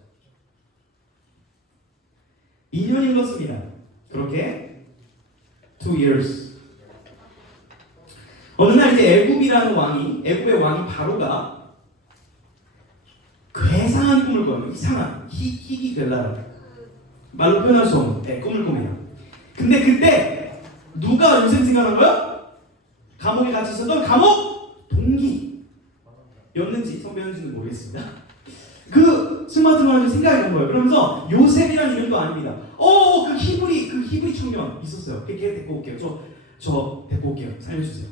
2년이 흘렀습니다. 그렇게 2 years. 어느 날 이제 애굽의 왕이 바로가 괴상한 꿈을 꿔요. 이상한 희귀 될 말로 표현할 수 없는 꿈을 꾸며요. 근데 그때 누가 요셉 생각한 거야? 감옥에 같이 있었던 감옥 동기였는지 선배였는지는 모르겠습니다. 그 스마트폰을 생각해 본 거예요. 그러면서 요셉이라는 이름도 아닙니다. 그 히브리 청년 있었어요. 걔 데리고 올게요. 저 데리고 올게요. 살려주세요.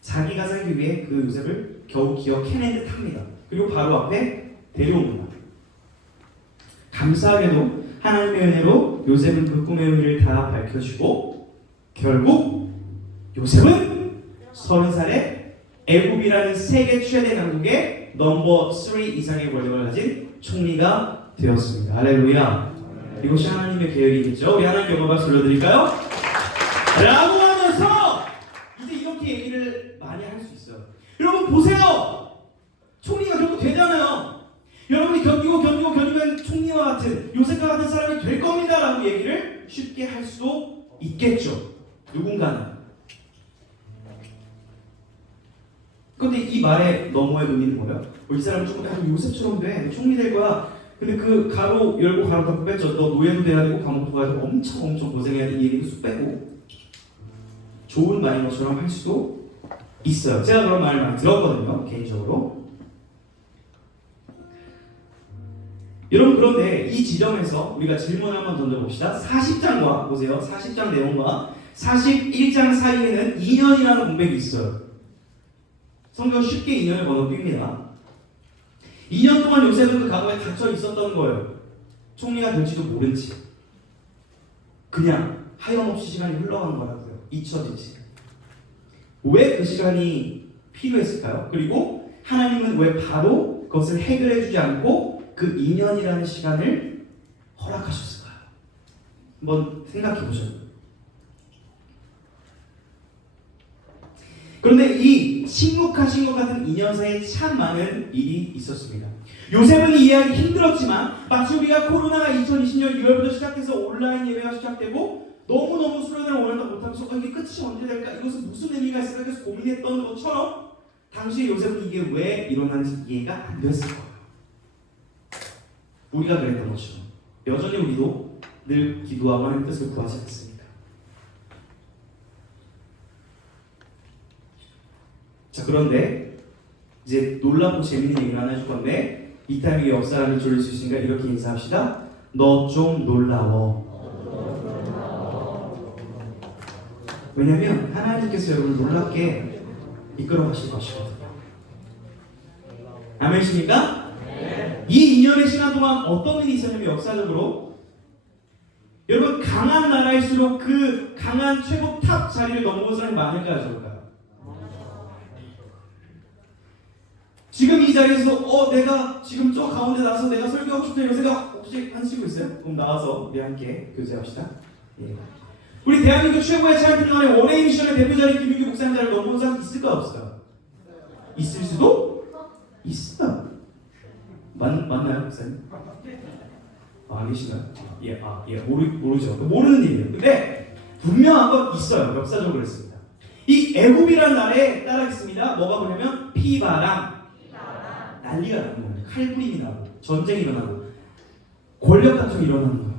자기가 살기 위해 그 요셉을 겨우 기억해낸 듯 합니다. 그리고 바로 앞에 데려옵니다. 감사하게도 하나님의 은혜로 요셉은 그 꿈의 의미를 다 밝혀주고 결국 요셉은 30살에 애굽이라는 세계 최대 강국의 넘버 3 이상의 권력을 가진 총리가 되었습니다. 할렐루야. 이것이 하나님의 계획이겠죠. 우리 하나님께 영광을 돌려드릴까요? 라고 하면서 이제 이렇게 얘기를 많이 할 수 있어요. 여러분 보세요. 총리가 결국 되잖아요. 여러분이 견디면 총리와 같은 요셉과 같은 사람이 될 겁니다 라고 얘기를 쉽게 할 수도 있겠죠. 누군가는. 근데 이 말의 너머의 의미는 뭐예요? 이 사람은 조금 요셉처럼 돼. 총리 될 거야. 근데 그 가로 열고 가로 닫고 뺐죠. 너 노예도 돼야 되고 감옥도 가야 되고 엄청 고생해야 돼. 이 얘기도 쑥 빼고 좋은 말인 것처럼 할 수도 있어요. 제가 그런 말을 많이 들었거든요. 개인적으로. 여러분 그런데 이 지점에서 우리가 질문 한번 던져봅시다. 40장과 보세요. 40장 내용과 41장 사이에는 2년이라는 공백이 있어요. 성경 쉽게 2년을 번역합니다. 2년 동안 요셉은 그 감옥에 갇혀 있었던 거예요. 총리가 될지도 모른 채. 그냥 하염없이 시간이 흘러간 거라고요. 잊혀지지. 왜 그 시간이 필요했을까요? 그리고 하나님은 왜 바로 그것을 해결해주지 않고 그 2년이라는 시간을 허락하셨을까요? 한번 생각해 보셔요. 그런데 이 침묵하신 것 같은 2년 사이에 참 많은 일이 있었습니다. 요셉은 이해하기 힘들었지만 마치 우리가 코로나가 2020년 6월부터 시작해서 온라인 예배가 시작되고 너무너무 수련회를 원하다 못하면서 이게 끝이 언제 될까? 이것은 무슨 의미가 있을까? 계속 고민했던 것처럼 당시 요셉은 이게 왜 일어나는지 이해가 안 됐을 거예요. 우리가 그랬던 것처럼 여전히 우리도 늘 기도하고 하나님 뜻을 구하지 않습니다. 자, 그런데 이제 놀랍고 재밌는 얘기를 하나 해줄 건데 이 타이밍에 옆 사람을 졸릴 수 있으니까 이렇게 인사합시다. 너 좀 놀라워. 왜냐면 하나님께서 여러분을 놀랍게 이끌어 가실 것이거든요. 아멘이십니까? 이 2년의 시간 동안 어떤 일이 있었냐면 역사적으로 여러분 강한 나라일수록 그 강한 최고 탑 자리를 넘어온 사람이 많을까요? 적을까요? 지금 이 자리에서 내가 지금 저 가운데 나서 내가 설교하고 싶다 이런 생각 혹시 하시고 있어요? 그럼 나와서 우리 함께 교제합시다. 예. 우리 대한민국 최고의 챔피언의 원웨이 미션의 대표 자리 김윤규 목사님 자리를 넘어온 사람 있을까 없어요? 있을 수도 있어요. 맞나요, 목사님? 안 계시나요? 모르죠. 모르는 일이에요. 근데 분명한 건 있어요. 역사적으로 그랬습니다. 이 애굽이라는 나라에 따라했습니다. 뭐가 뭐냐면 피바람, 난리가 나는 겁니다. 칼부림이 나고 전쟁이 일어나고 권력 다툼이 일어나는 거예요.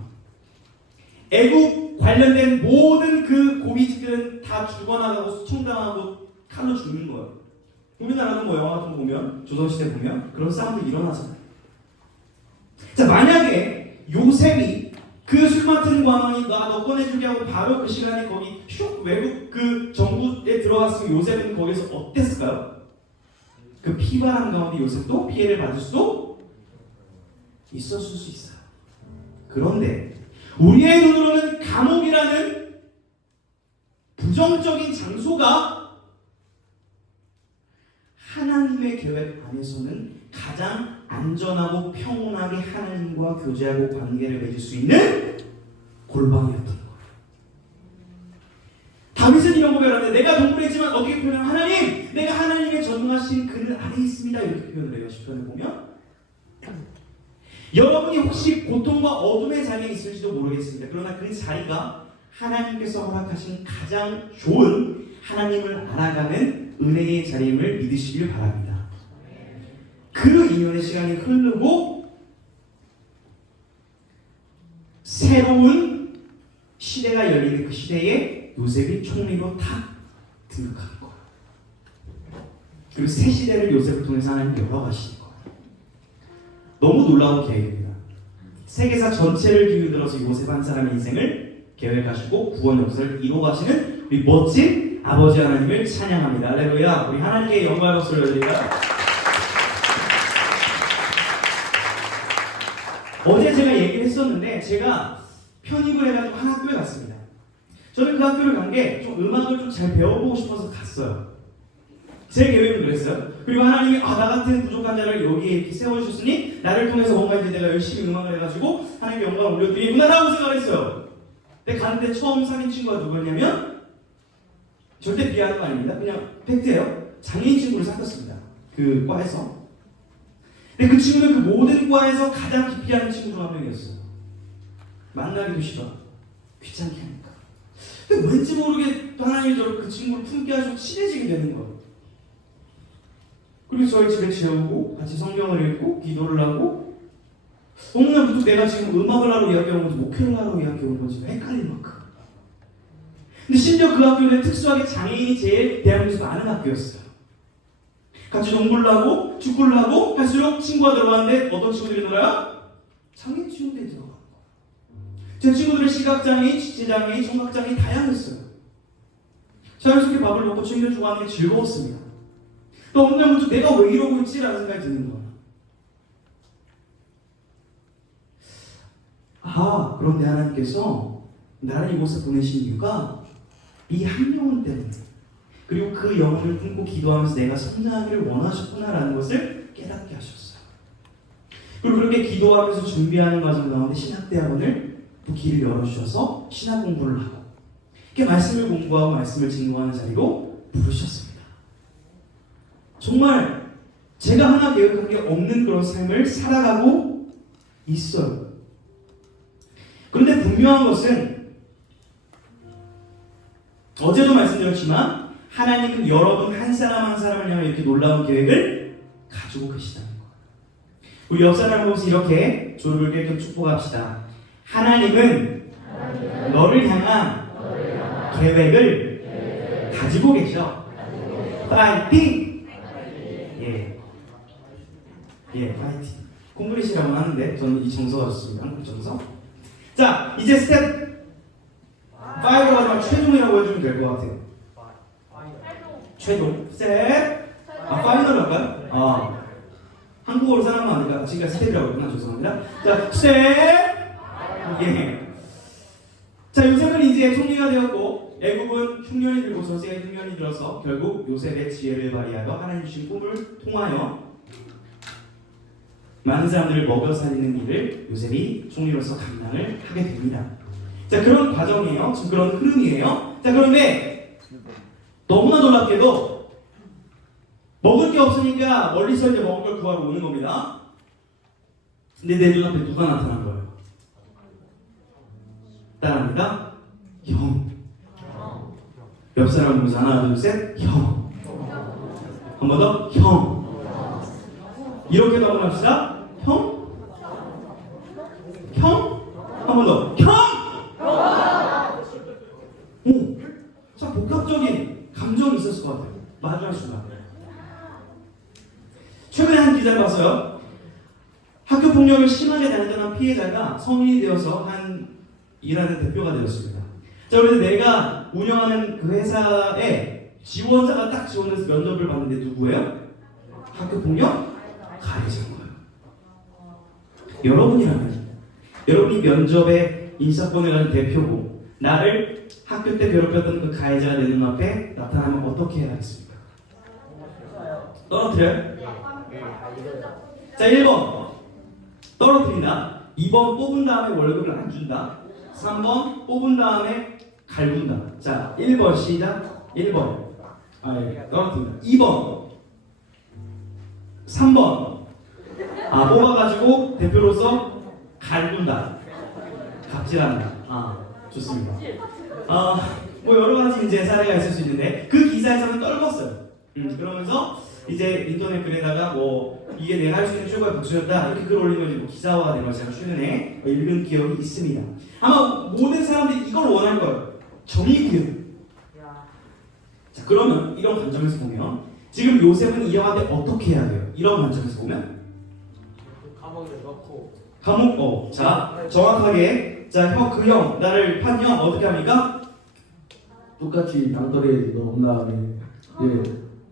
애굽 관련된 모든 그 고위직들은 다 죽어나가고 수총당하고 칼로 죽는 거예요. 우리나라는 뭐 영화 같은 거 보면 조선시대 보면 그런 싸움도 일어나잖아요. 자, 만약에 요셉이 그 술 맡은 광원이 너 꺼내주게 하고 바로 그 시간에 거기 슉 외국 그 정부에 들어갔으면 요셉은 거기서 어땠을까요? 그 피바람 가운데 요셉도 피해를 받을 수도 있었을 수 있어요. 그런데 우리의 눈으로는 감옥이라는 부정적인 장소가 하나님의 계획 안에서는 가장 안전하고 평온하게 하나님과 교제하고 관계를 맺을 수 있는 골방이었던 거예요. 다윗은 이런 고백을 하는데 내가 동굴했지만 어떻게 표현하면 하나님, 내가 하나님의 전능하신 그늘 아래에 있습니다. 이렇게 표현을 해요. 시편을 보면 여러분이 혹시 고통과 어둠의 자리에 있을지도 모르겠습니다. 그러나 그 자리가 하나님께서 허락하신 가장 좋은 하나님을 알아가는 은혜의 자리임을 믿으시길 바랍니다. 그 2년의 시간이 흐르고 새로운 시대가 열리는 그 시대에 요셉이 총리로 탁 등극하는 거예요. 그리고 새 시대를 요셉을 통해서 하나님 열어가시는 거예요. 너무 놀라운 계획입니다. 세계사 전체를 기울들어서 요셉 한 사람의 인생을 계획하시고 구원 역사를 이루어가시는 우리 멋진 아버지 하나님을 찬양합니다. 할렐루야. 우리 하나님께 영광의 박수를 올려드립니다. 어제 제가 얘기를 했었는데 제가 편입을 해가지고 한 학교에 갔습니다. 저는 그 학교를 간 게 좀 음악을 좀 잘 배워보고 싶어서 갔어요. 제 계획은 그랬어요. 그리고 하나님이 나 같은 부족한 자를 여기에 이렇게 세워주셨으니 나를 통해서 뭔가 이제 내가 열심히 음악을 해가지고 하나님께 영광을 올려드리구나라고 생각을 했어요. 근데 갔는데 처음 사귄 친구가 누구였냐면 절대 비하하는 거 아닙니다. 그냥 팩트예요. 장애인 친구를 사귀었습니다. 그 과에서. 근데 그 친구는 그 모든 과에서 가장 기피하는 친구 중 한 명이었어요. 만나기도 싫어. 귀찮게 하니까. 근데 왠지 모르게 하나님이 그 친구를 품게 하시고 친해지게 되는 거예요. 그리고 저희 집에 재우고 같이 성경을 읽고 기도를 하고 어느 날부터 내가 지금 음악을 하러 이야기해 온 건지 목회를 하러 이야기해 온 건지 헷갈릴 만큼. 근데 심지어 그 학교는 특수하게 장애인이 제일 대한민국에서 많은 학교였어요. 같이 농구를 하고 축구를 하고 할수록 친구가 들어가는데 어떤 친구들이 놀아요? 장애인 친구들이 들어가요. 제 친구들은 시각장애인, 지체장애인, 청각장애인 다양했어요. 자연스럽게 밥을 먹고 챙겨주고 하는 게 즐거웠습니다. 또 어느 날부터 내가 왜 이러고 있지라는 생각이 드는 거예요. 그런데 하나님께서 나를 이곳에 보내신 이유가 이 한 영혼 때문에 그리고 그 영혼을 품고 기도하면서 내가 성장하기를 원하셨구나라는 것을 깨닫게 하셨어요. 그리고 그렇게 기도하면서 준비하는 과정 가운데 신학대학원을 또 길을 열어주셔서 신학 공부를 하고 이렇게 말씀을 공부하고 말씀을 증거하는 자리로 부르셨습니다. 정말 제가 하나 계획한 게 없는 그런 삶을 살아가고 있어요. 그런데 분명한 것은 어제도 말씀드렸지만 하나님은 여러분 한 사람 한 사람을 향해 이렇게 놀라운 계획을 가지고 계시다는 거예요. 우리 옆 사람을 보면서 이렇게 조르게 축복합시다. 하나님은 너를 향한 계획을 가지고 계셔. 파이팅! 파이팅. 콩글리시라고 하는데 저는 이 정서가 좋습니다. 한국 정서. 자, 이제 스텝 5로 가지고 최종이라고 해주면 될 것 같아요. 최종. 스텝. 파이널로 할까요? 한국어로 사용하면 안 될까? 지금 스텝이라고 했구나. 죄송합니다. 자, 스텝. 자, 요셉은 이제 총리가 되었고 애굽은 흉년이 들고 저세의 흉년이 들어서 결국 요셉의 지혜를 발휘하여 하나님 주신 꿈을 통하여 많은 사람들을 먹여 살리는 일을 요셉이 총리로서 감당을 하게 됩니다. 자, 그런 과정이에요. 지금 그런 흐름이에요. 자, 그런데 너무나 놀랍게도 먹을 게 없으니까 멀리서 이제 먹을 걸 구하러 오는 겁니다. 근데 내 눈앞에 누가 나타난 거예요? 따라합니다. 영. 옆 사람 보면서 하나, 둘, 셋, 형. 한 번 더, 형. 이렇게도 한번 합시다. 형? 형? 한 번 더, 형! 오, 참 복합적인 감정이 있었을 것 같아요. 마주할 수가. 최근에 한 기사를 봤어요. 학교 폭력을 심하게 당했던 한 피해자가 성인이 되어서 한 일하는 대표가 되었습니다. 자, 그래서 내가 운영하는 그 회사에 지원자가 딱 지원해서 면접을 봤는데 누구예요? 학교 폭력 가해자인 거예요. 여러분이라면 여러분이 면접에 인사권을 가진 대표고 나를 학교 때 괴롭혔던 그 가해자가 내 눈앞에 나타나면 어떻게 해야 하겠습니까? 떨어뜨려요? 자, 1번 떨어뜨린다. 2번 뽑은 다음에 월급을 안 준다. 3번 뽑은 다음에 갈군다. 자, 1번 시작. 1번 떨어뜨린다. 2번 3번 뽑아가지고 대표로서 갈군다. 갑질한다. 좋습니다. 뭐 여러 가지 이제 사례가 있을 수 있는데 그 기사에서는 떨궜어요. 그러면서 이제 인터넷 글에다가 뭐 이게 내가 할 수 있는 최고의 복수였다 이렇게 글 올리면 뭐 기사화가 된 걸 제가 최근에 읽은 기억이 있습니다. 아마 모든 사람들이 이걸 원할 거예요. 정의 구현. 자, 그러면 이런 관점에서 보면 지금 요셉은 이 형한테 어떻게 해야 돼요? 이런 관점에서 보면 감옥에 넣고 자, 정확하게 그 형 나를 판 형 어떻게 합니까? 똑같이 양털에 넣은 다음에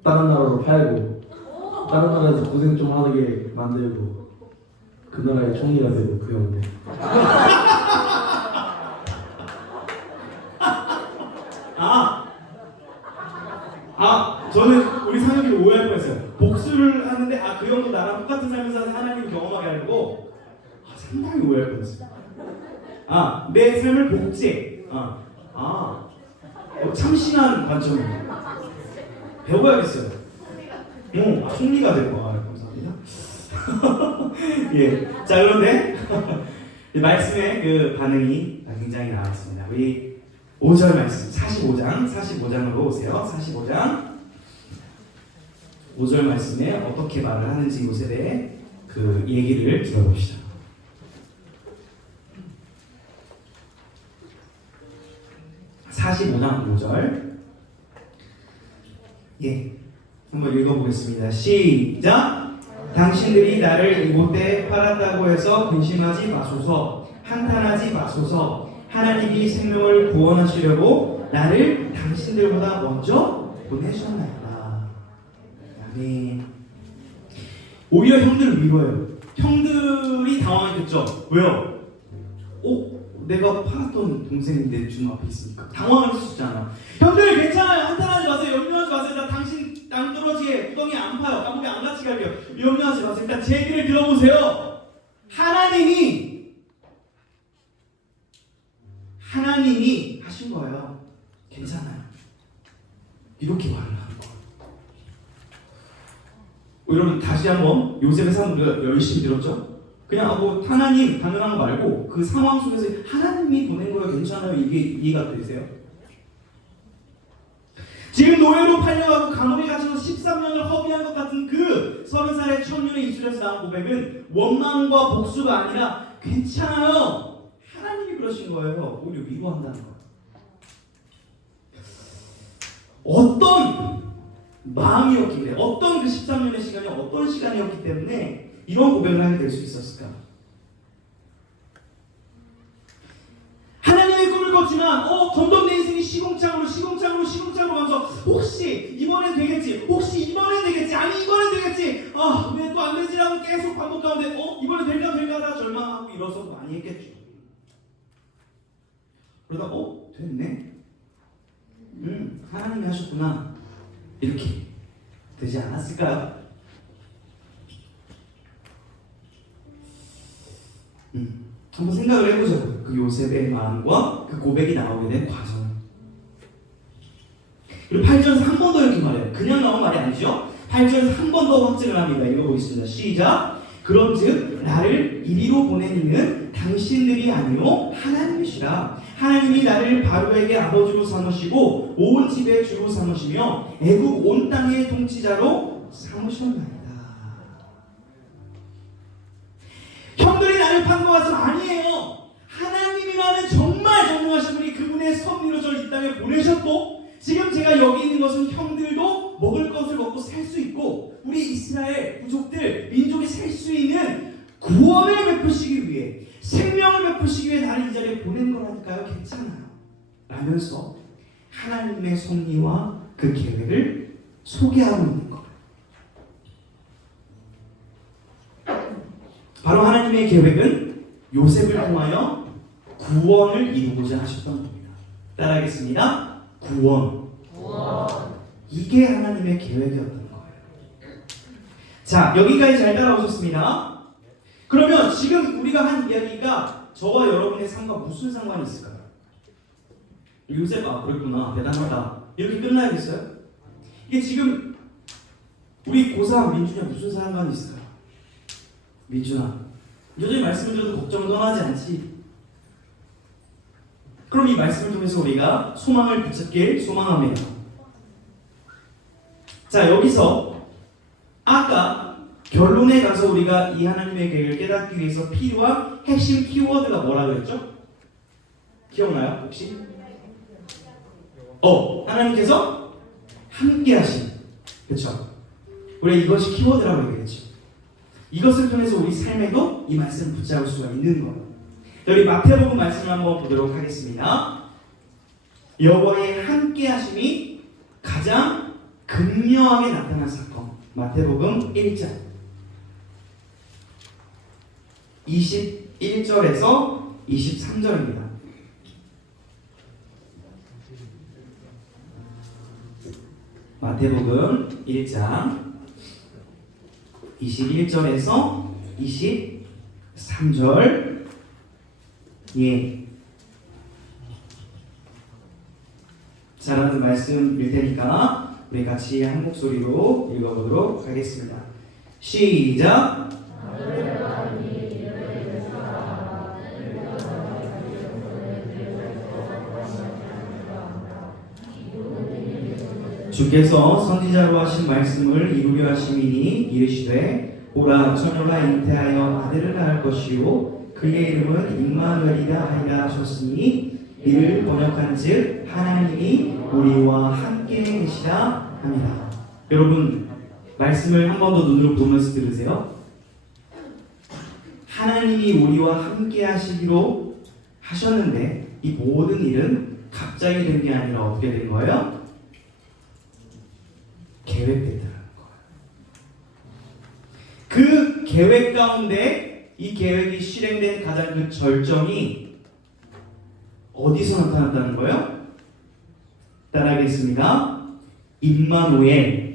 다른 나라로 팔고 다른 나라에서 고생 좀 하게 만들고 그 나라의 총리가 되고 그 형한테 저는 우리 상혁이를 오해할 뻔했어요. 복수를 하는데 그 형도 나랑 똑같은 삶을 사는 하나님을 경험하게 하려고 상당히 오해할 뻔했어요. 내 삶을 복제. 참신한 관점이에요. 배워야겠어요. 총리가 되고. 감사합니다. 예. 자, 그런데 말씀의 그 반응이 굉장히 나왔습니다. 우리 5절 말씀, 45장으로 오세요. 45장 5절 말씀에 어떻게 말을 하는지 요셉의 그 얘기를 들어봅시다. (45장 5절) 한번 읽어보겠습니다. 시작! 당신들이 나를 이곳에 팔았다고 해서 근심하지 마소서, 한탄하지 마소서. 하나님이 생명을 구원하시려고 나를 당신들보다 먼저 보내셨나이다. 아멘. 오히려 형들을 위로해요. 형들이 당황했겠죠. 왜요? 내가 팔았던 동생인데 지금 앞에 있으니까 당황할 수 있잖아. 형들 괜찮아요. 한탄하지 마세요. 염려하지 마세요. 나 당신 낭떠러지에 구덩이에 안 파요. 감옥에 안 갇히게 할게요. 염려하지 마세요. 일단 제 얘기를 들어보세요. 하나님이 하신 거예요. 괜찮아요. 이렇게 말을 하는 거예요. 여러분 다시 한번 요셉의 삶을 열심히 들었죠? 그냥 하나님 가능한 거 말고 그 상황 속에서 하나님이 보낸 거예요. 괜찮아요. 이게 이해가 되세요? 지금 노예로 팔려가고 감옥에 갇혀서 13년을 허비한 것 같은 그 30살의 청년의 입술에서 나온 고백은 원망과 복수가 아니라 괜찮아요. 하나님이 그러신 거예요. 오히려 위로한다는 거예요. 어떤 마음이었길래, 어떤 그 13년의 시간이 어떤 시간이었기 때문에 이런 고백을 하게 될 수 있었을까? 하나님의 꿈을 꿨지만 점점 내 인생이 시궁창으로 가면서 혹시 이번엔 되겠지, 아니 이번엔 되겠지, 왜 또 안 되지라고 계속 반복 가운데 이번엔 될까 하다 절망하고 이러서 많이 했겠죠. 그러다 됐네, 하나님이 하셨구나, 이렇게 되지 않았을까요? 한번 생각을 해보자고요. 그 요셉의 마음과 그 고백이 나오게 된 과정. 그리고 8절에서 한 번 더 이렇게 말해요. 그냥 나온 말이 아니죠. 8절에서 한 번 더 확증을 합니다. 읽어보겠습니다. 시작! 그런즉 나를 이리로 보낸 이는 당신들이 아니요 하나님이시라. 하나님이 나를 바로에게 아버지로 삼으시고 온 집의 주로 삼으시며 애국 온 땅의 통치자로 삼으셨나이다. 형들이 나를 판 것 같으면 아니에요. 하나님이라는 정말 전능하신 분이 그분의 섭리로 저를 이 땅에 보내셨고, 지금 제가 여기 있는 것은 형들도 먹을 것을 먹고 살 수 있고, 우리 이스라엘 부족들, 민족이 살 수 있는 구원을 베푸시기 위해, 생명을 베푸시기 위해 나를 이 자리에 보낸 거라니까요. 괜찮아요 라면서 하나님의 섭리와 그 계획을 소개하고 있는 거예요. 바로 하나님의 계획은 요셉을 통하여 구원을 이루고자 하셨던 겁니다. 따라하겠습니다. 구원. 이게 하나님의 계획이었던 거예요. 자, 여기까지 잘 따라오셨습니다. 그러면 지금 우리가 한 이야기가 저와 여러분의 삶과 무슨 상관이 있을까요? 요셉, 그랬구나, 대단하다, 이렇게 끝나야겠어요? 이게 지금 우리 고3 민준이랑 무슨 상관이 있을까요? 민준아, 여전히 말씀을 들어도 걱정을 떠나지 않지? 그럼 이 말씀을 통해서 우리가 소망을 붙잡길 소망합니다. 자, 여기서 아까 결론에 가서 우리가 이 하나님의 계획을 깨닫기 위해서 필요한 핵심 키워드가 뭐라고 했죠? 기억나요? 혹시? 하나님께서 함께 하심. 그렇죠? 우리 이것이 키워드라고 얘기했죠. 이것을 통해서 우리 삶에도 이 말씀을 붙잡을 수가 있는 거예요. 우리 마태복음 말씀을 한번 보도록 하겠습니다. 여호와의 함께 하심이 가장 극명하게 나타난 사건. 마태복음 1장 21절에서 23절입니다. 마태복음 1장 21절에서 23절. 예. 잘하는 말씀일 테니까 우리 같이 한 목소리로 읽어보도록 하겠습니다. 시작. 주께서 선지자로 하신 말씀을 이루려 하심이니 이르시되 오라 처녀가 잉태하여 아들을 낳을 것이요 그의 이름은 임마누엘이라 하리라 하셨으니 이를 번역한즉 하나님이 우리와 함께 계시라 합니다. 여러분 말씀을 한 번 더 눈으로 보면서 들으세요. 하나님이 우리와 함께 하시기로 하셨는데 이 모든 일은 갑자기 된 게 아니라 어떻게 된 거예요? 계획됐다는 거예요. 그 계획 가운데 이 계획이 실행된 가장 그 절정이 어디서 나타났다는 거예요? 따라하겠습니다. 임마누엘.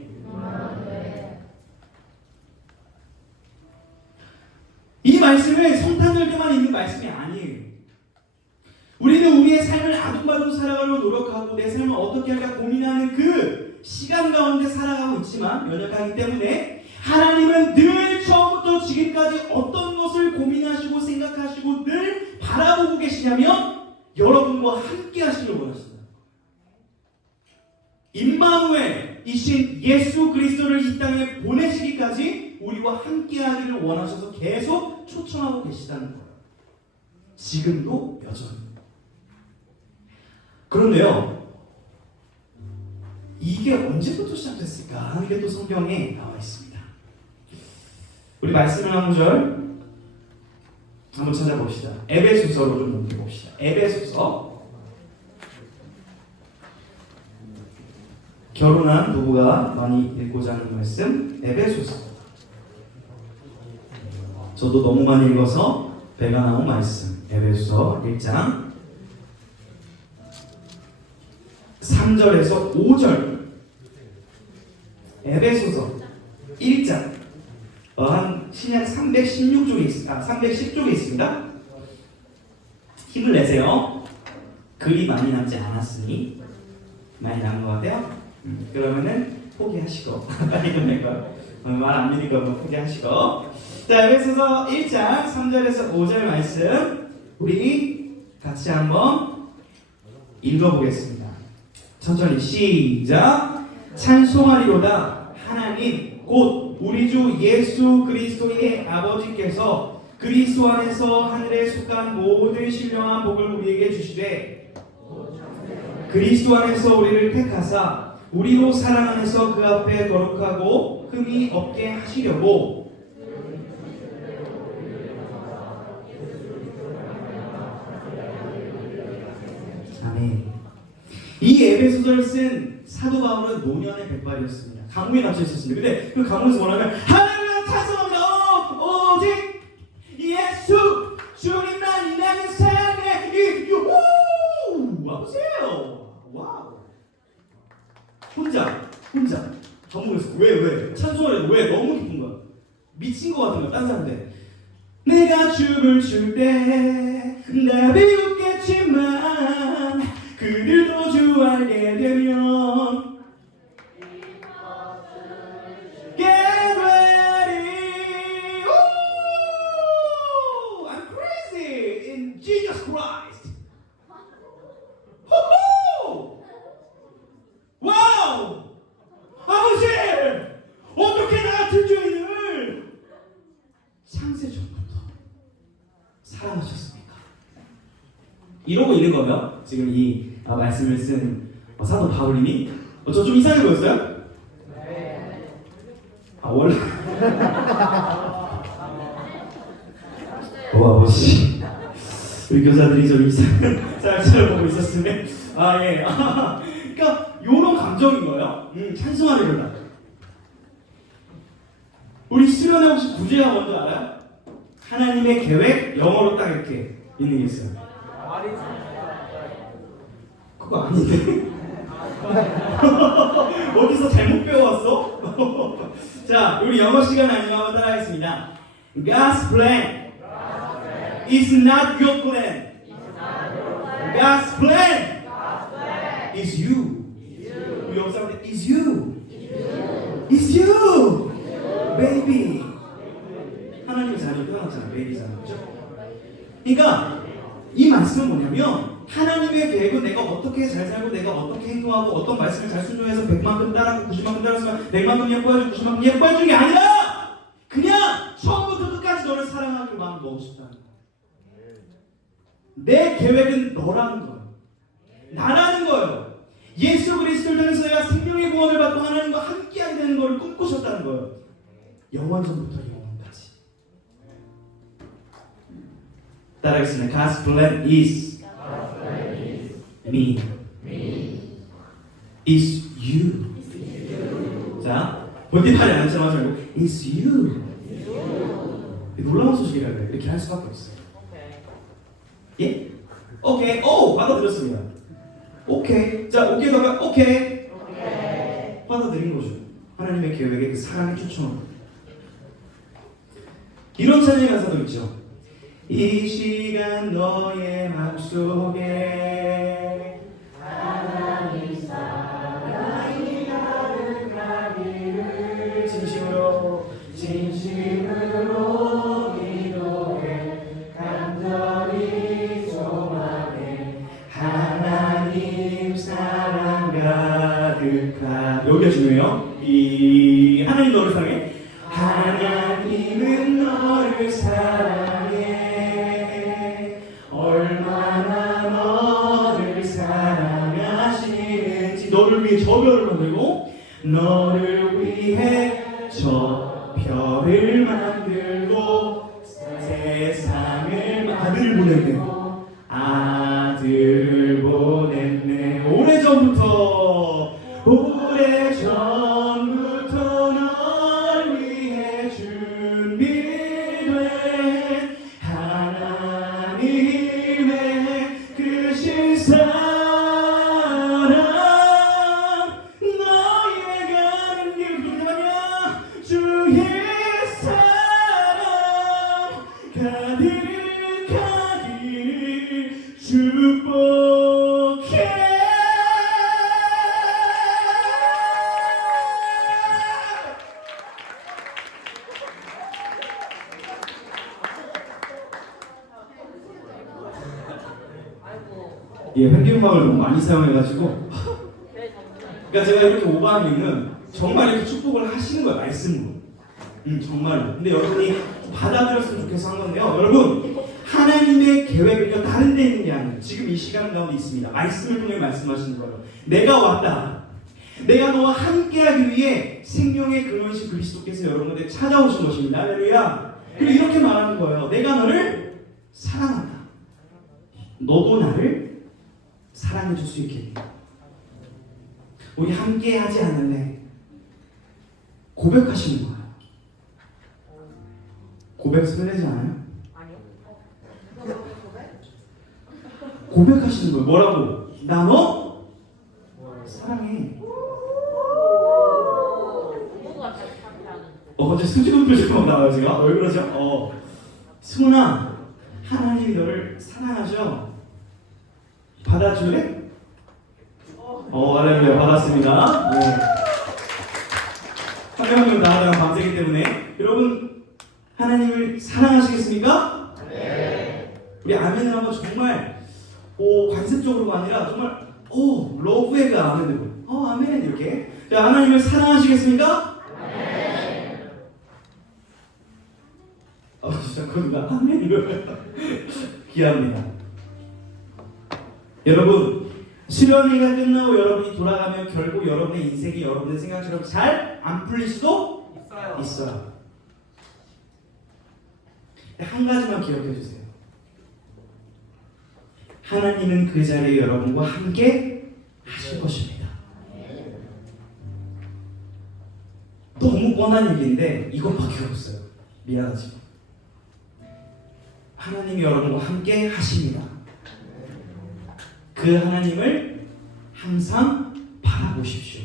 이 말씀은 성탄절에만 있는 말씀이 아니에요. 우리는 우리의 삶을 아둥바둥 살아가려고 노력하고 내 삶을 어떻게 할까 고민하는 그 시간 가운데 살아가고 있지만 연약하기 때문에 하나님은 늘 처음부터 지금까지 어떤 것을 고민하시고 생각하시고 늘 바라보고 계시냐면 여러분과 함께 하시길 원하신다. 임마누엘이신 예수 그리스도를 이 땅에 보내시기까지 우리와 함께 하기를 원하셔서 계속 초청하고 계시다는 거예요. 지금도 여전히. 그런데요, 이게 언제부터 시작됐을까 하는 게 또 성경에 나와 있습니다. 우리 말씀을 한 구절 한번 찾아봅시다. 에베소서로 좀 넘겨봅시다. 에베소서. 결혼한 부부가 많이 읽고자 하는 말씀, 에베소서. 저도 너무 많이 읽어서 배가 나온 말씀, 에베소서 1장 3절에서 5절. 에베소서 1장 한 신약 316쪽에 있습니다. 310쪽에 있습니다. 힘을 내세요. 글이 많이 남지 않았으니 많이 남은 것 같아요. 그러면은 포기하시고 빨리 끝낼까요? 말 안 믿으니까 포기하시고. 자, 에베소서 1장 3절에서 5절 말씀 우리 같이 한번 읽어보겠습니다. 천천히 시작. 찬송하리로다 하나님 곧 우리 주 예수 그리스도의 아버지께서 그리스도 안에서 하늘에 속한 모든 신령한 복을 우리에게 주시되 그리스도 안에서 우리를 택하사 우리로 사랑 안에서 그 앞에 거룩하고 흠이 없게 하시려고 아멘. 이 에베소서를 쓴 사도 바울은 노년의 백발이었습니다. 감옥에 갇혀 있었습니다. 근데 그 감옥에서 뭐라면 하나님을 찬송합니다. 오직 예수 주님만이 나는 사랑해. 와보세요. 와우. 혼자 감옥에서 왜 찬송을 해도 왜 너무 기쁜 거야. 미친 거 같은 거야. 딴 사람들 내가 춤을 출 때 나 비웃겠지만 그들도 주 알게 되면 Get ready. Ooh, I'm crazy in Jesus Christ. 호호! 와우! 아버지! 어떻게 나 같은 죄인을 창세 전부터 사랑하셨습니까? 이러고 있는 거면 지금 이 말씀을 쓴 사도 바울님이 저 좀 이상해 보였어요? 네. 원래 아버지 우리 교사들이 좀 이상한 사람처럼 보고 있었으면 예. 그러니까 요런 감정인 거예요. 찬송하리로다. 우리 수련회 혹시 구제가 뭔지 알아요? 하나님의 계획 영어로 딱 이렇게 있는 게 있어요. 그거 아닌데? 어디서 잘못 배워왔어? 자, 우리 영어 시간 아니면 한번 따라하겠습니다. God's plan is not your plan. God's plan is you. 우리 영어 사람들 is you. Is you. Baby. 하나님의 자녀 표현하잖아. 베이비잖아. 그죠? 그러니까 이 말씀은 뭐냐면 하나님의 계획은 내가 어떻게 잘 살고 내가 어떻게 행동하고 어떤 말씀을 잘 순종해서 100만큼 따라하고 90만큼 따라하면 100만큼 예뻐해주고 90만큼 예뻐해주는 게 아니라 그냥 처음부터 끝까지 너를 사랑하기로 마음 먹고 싶다는 거야. 내 계획은 너라는 거예요. 나라는 거예요. 예수 그리스도를 통해서 내가 생명의 구원을 받고 하나님과 함께하게 되는 걸 꿈꾸셨다는 거예요. 영원전부터 영원까지. 따라하겠습니다. God's plan is me. Is you. 자, 본디팔이 안 하지 말고 Is you. 놀라운 소식이라 그래. 이렇게 할 수밖에 없어요. 예? 오케이. 오, 받아들였습니다. 오케이. 자, 오케이다가 오케이. 받아들인 거죠. 하나님의 계획에 그 사랑의 추천. 이런 찬양의 가사도 있죠. 이 시간 너의 맘속에 하나님 사랑이 가득하기를 진심으로 기도해 간절히 소망해 하나님 사랑 가득한 여기가 중요해요. 이 하나님 너를 사랑해. 하나님은 너를 사랑해. 얼마나 너를 사랑하시는지. 너를 위해 저 별을 만들고 너를 위해 저 별을 만들고 세상을 아들을 보냈네. 아들을 보냈네. 오래전부터 널 위해 준비된 하나님의 크신 사랑 너희의 가는 길 그러냐 주의 사랑 가득하기를 축복해. 예, 횡격음악을 너무 많이 사용해가지고. 그러니까 제가 이렇게 오버하는 이유는 정말 이렇게 축복을 하시는 거예요, 말씀으로. 정말로. 근데 여러분이 받아들였으면 좋겠어 한 건데요. 여러분, 하나님의 계획은요, 다른 데 있는 게 아니에요. 지금 이 시간 가운데 있습니다. 말씀을 통해 말씀하시는 거예요. 내가 왔다. 내가 너와 함께하기 위해 생명의 근원이신 그리스도께서 여러분들 찾아오신 것입니다. 할렐루야. 그리고 이렇게 말하는 거예요. 내가 너를 사랑한다. 너도 나를 사랑해 줄 수 있게. 우리 함께 하지 않을래. 고백하시는 거예요. 고백 설레지 않아요? 고백하시는 거예요. 뭐라고? 나 너 사랑해. 갑자기 수줍은 표정이 나와요. 제가 왜 그러죠? 승훈아, 하나님이 너를 사랑하죠? 받아줄래? 할렐루야, 받았습니다. 네. 한 명 한 명 다 하다가 밤새기 때문에 여러분, 하나님을 사랑하시겠습니까? 네. 우리 아멘을 한번 정말 관습적으로가 아니라 정말 러브에가 아멘으로 아멘 이렇게. 자, 하나님을 사랑하시겠습니까? 네. 진짜 그런가? 아멘 이거 귀합니다. 여러분, 수련회가 끝나고 여러분이 돌아가면 결국 여러분의 인생이 여러분의 생각처럼 잘 안 풀릴 수도 있어요. 한 가지만 기억해 주세요. 하나님은 그 자리에 여러분과 함께 하실 것입니다. 너무 뻔한 얘기인데 이것밖에 없어요. 미안하지만 하나님이 여러분과 함께 하십니다. 그 하나님을 항상 바라보십시오.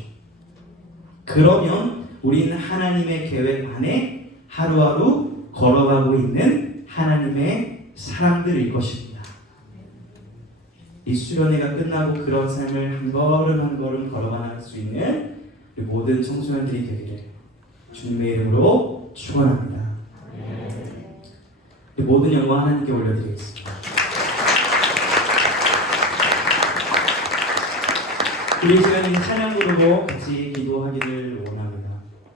그러면 우리는 하나님의 계획 안에 하루하루 걸어가고 있는 하나님의 사람들일 것입니다. 이 수련회가 끝나고 그런 삶을 한 걸음 한 걸음 걸어갈 수 있는 우리 모든 청소년들이 되기를 주님의 이름으로 축원합니다. 모든 영광 하나님께 올려드리겠습니다. 우리 시간에 찬양 부르고 같이 기도하기를 원합니다.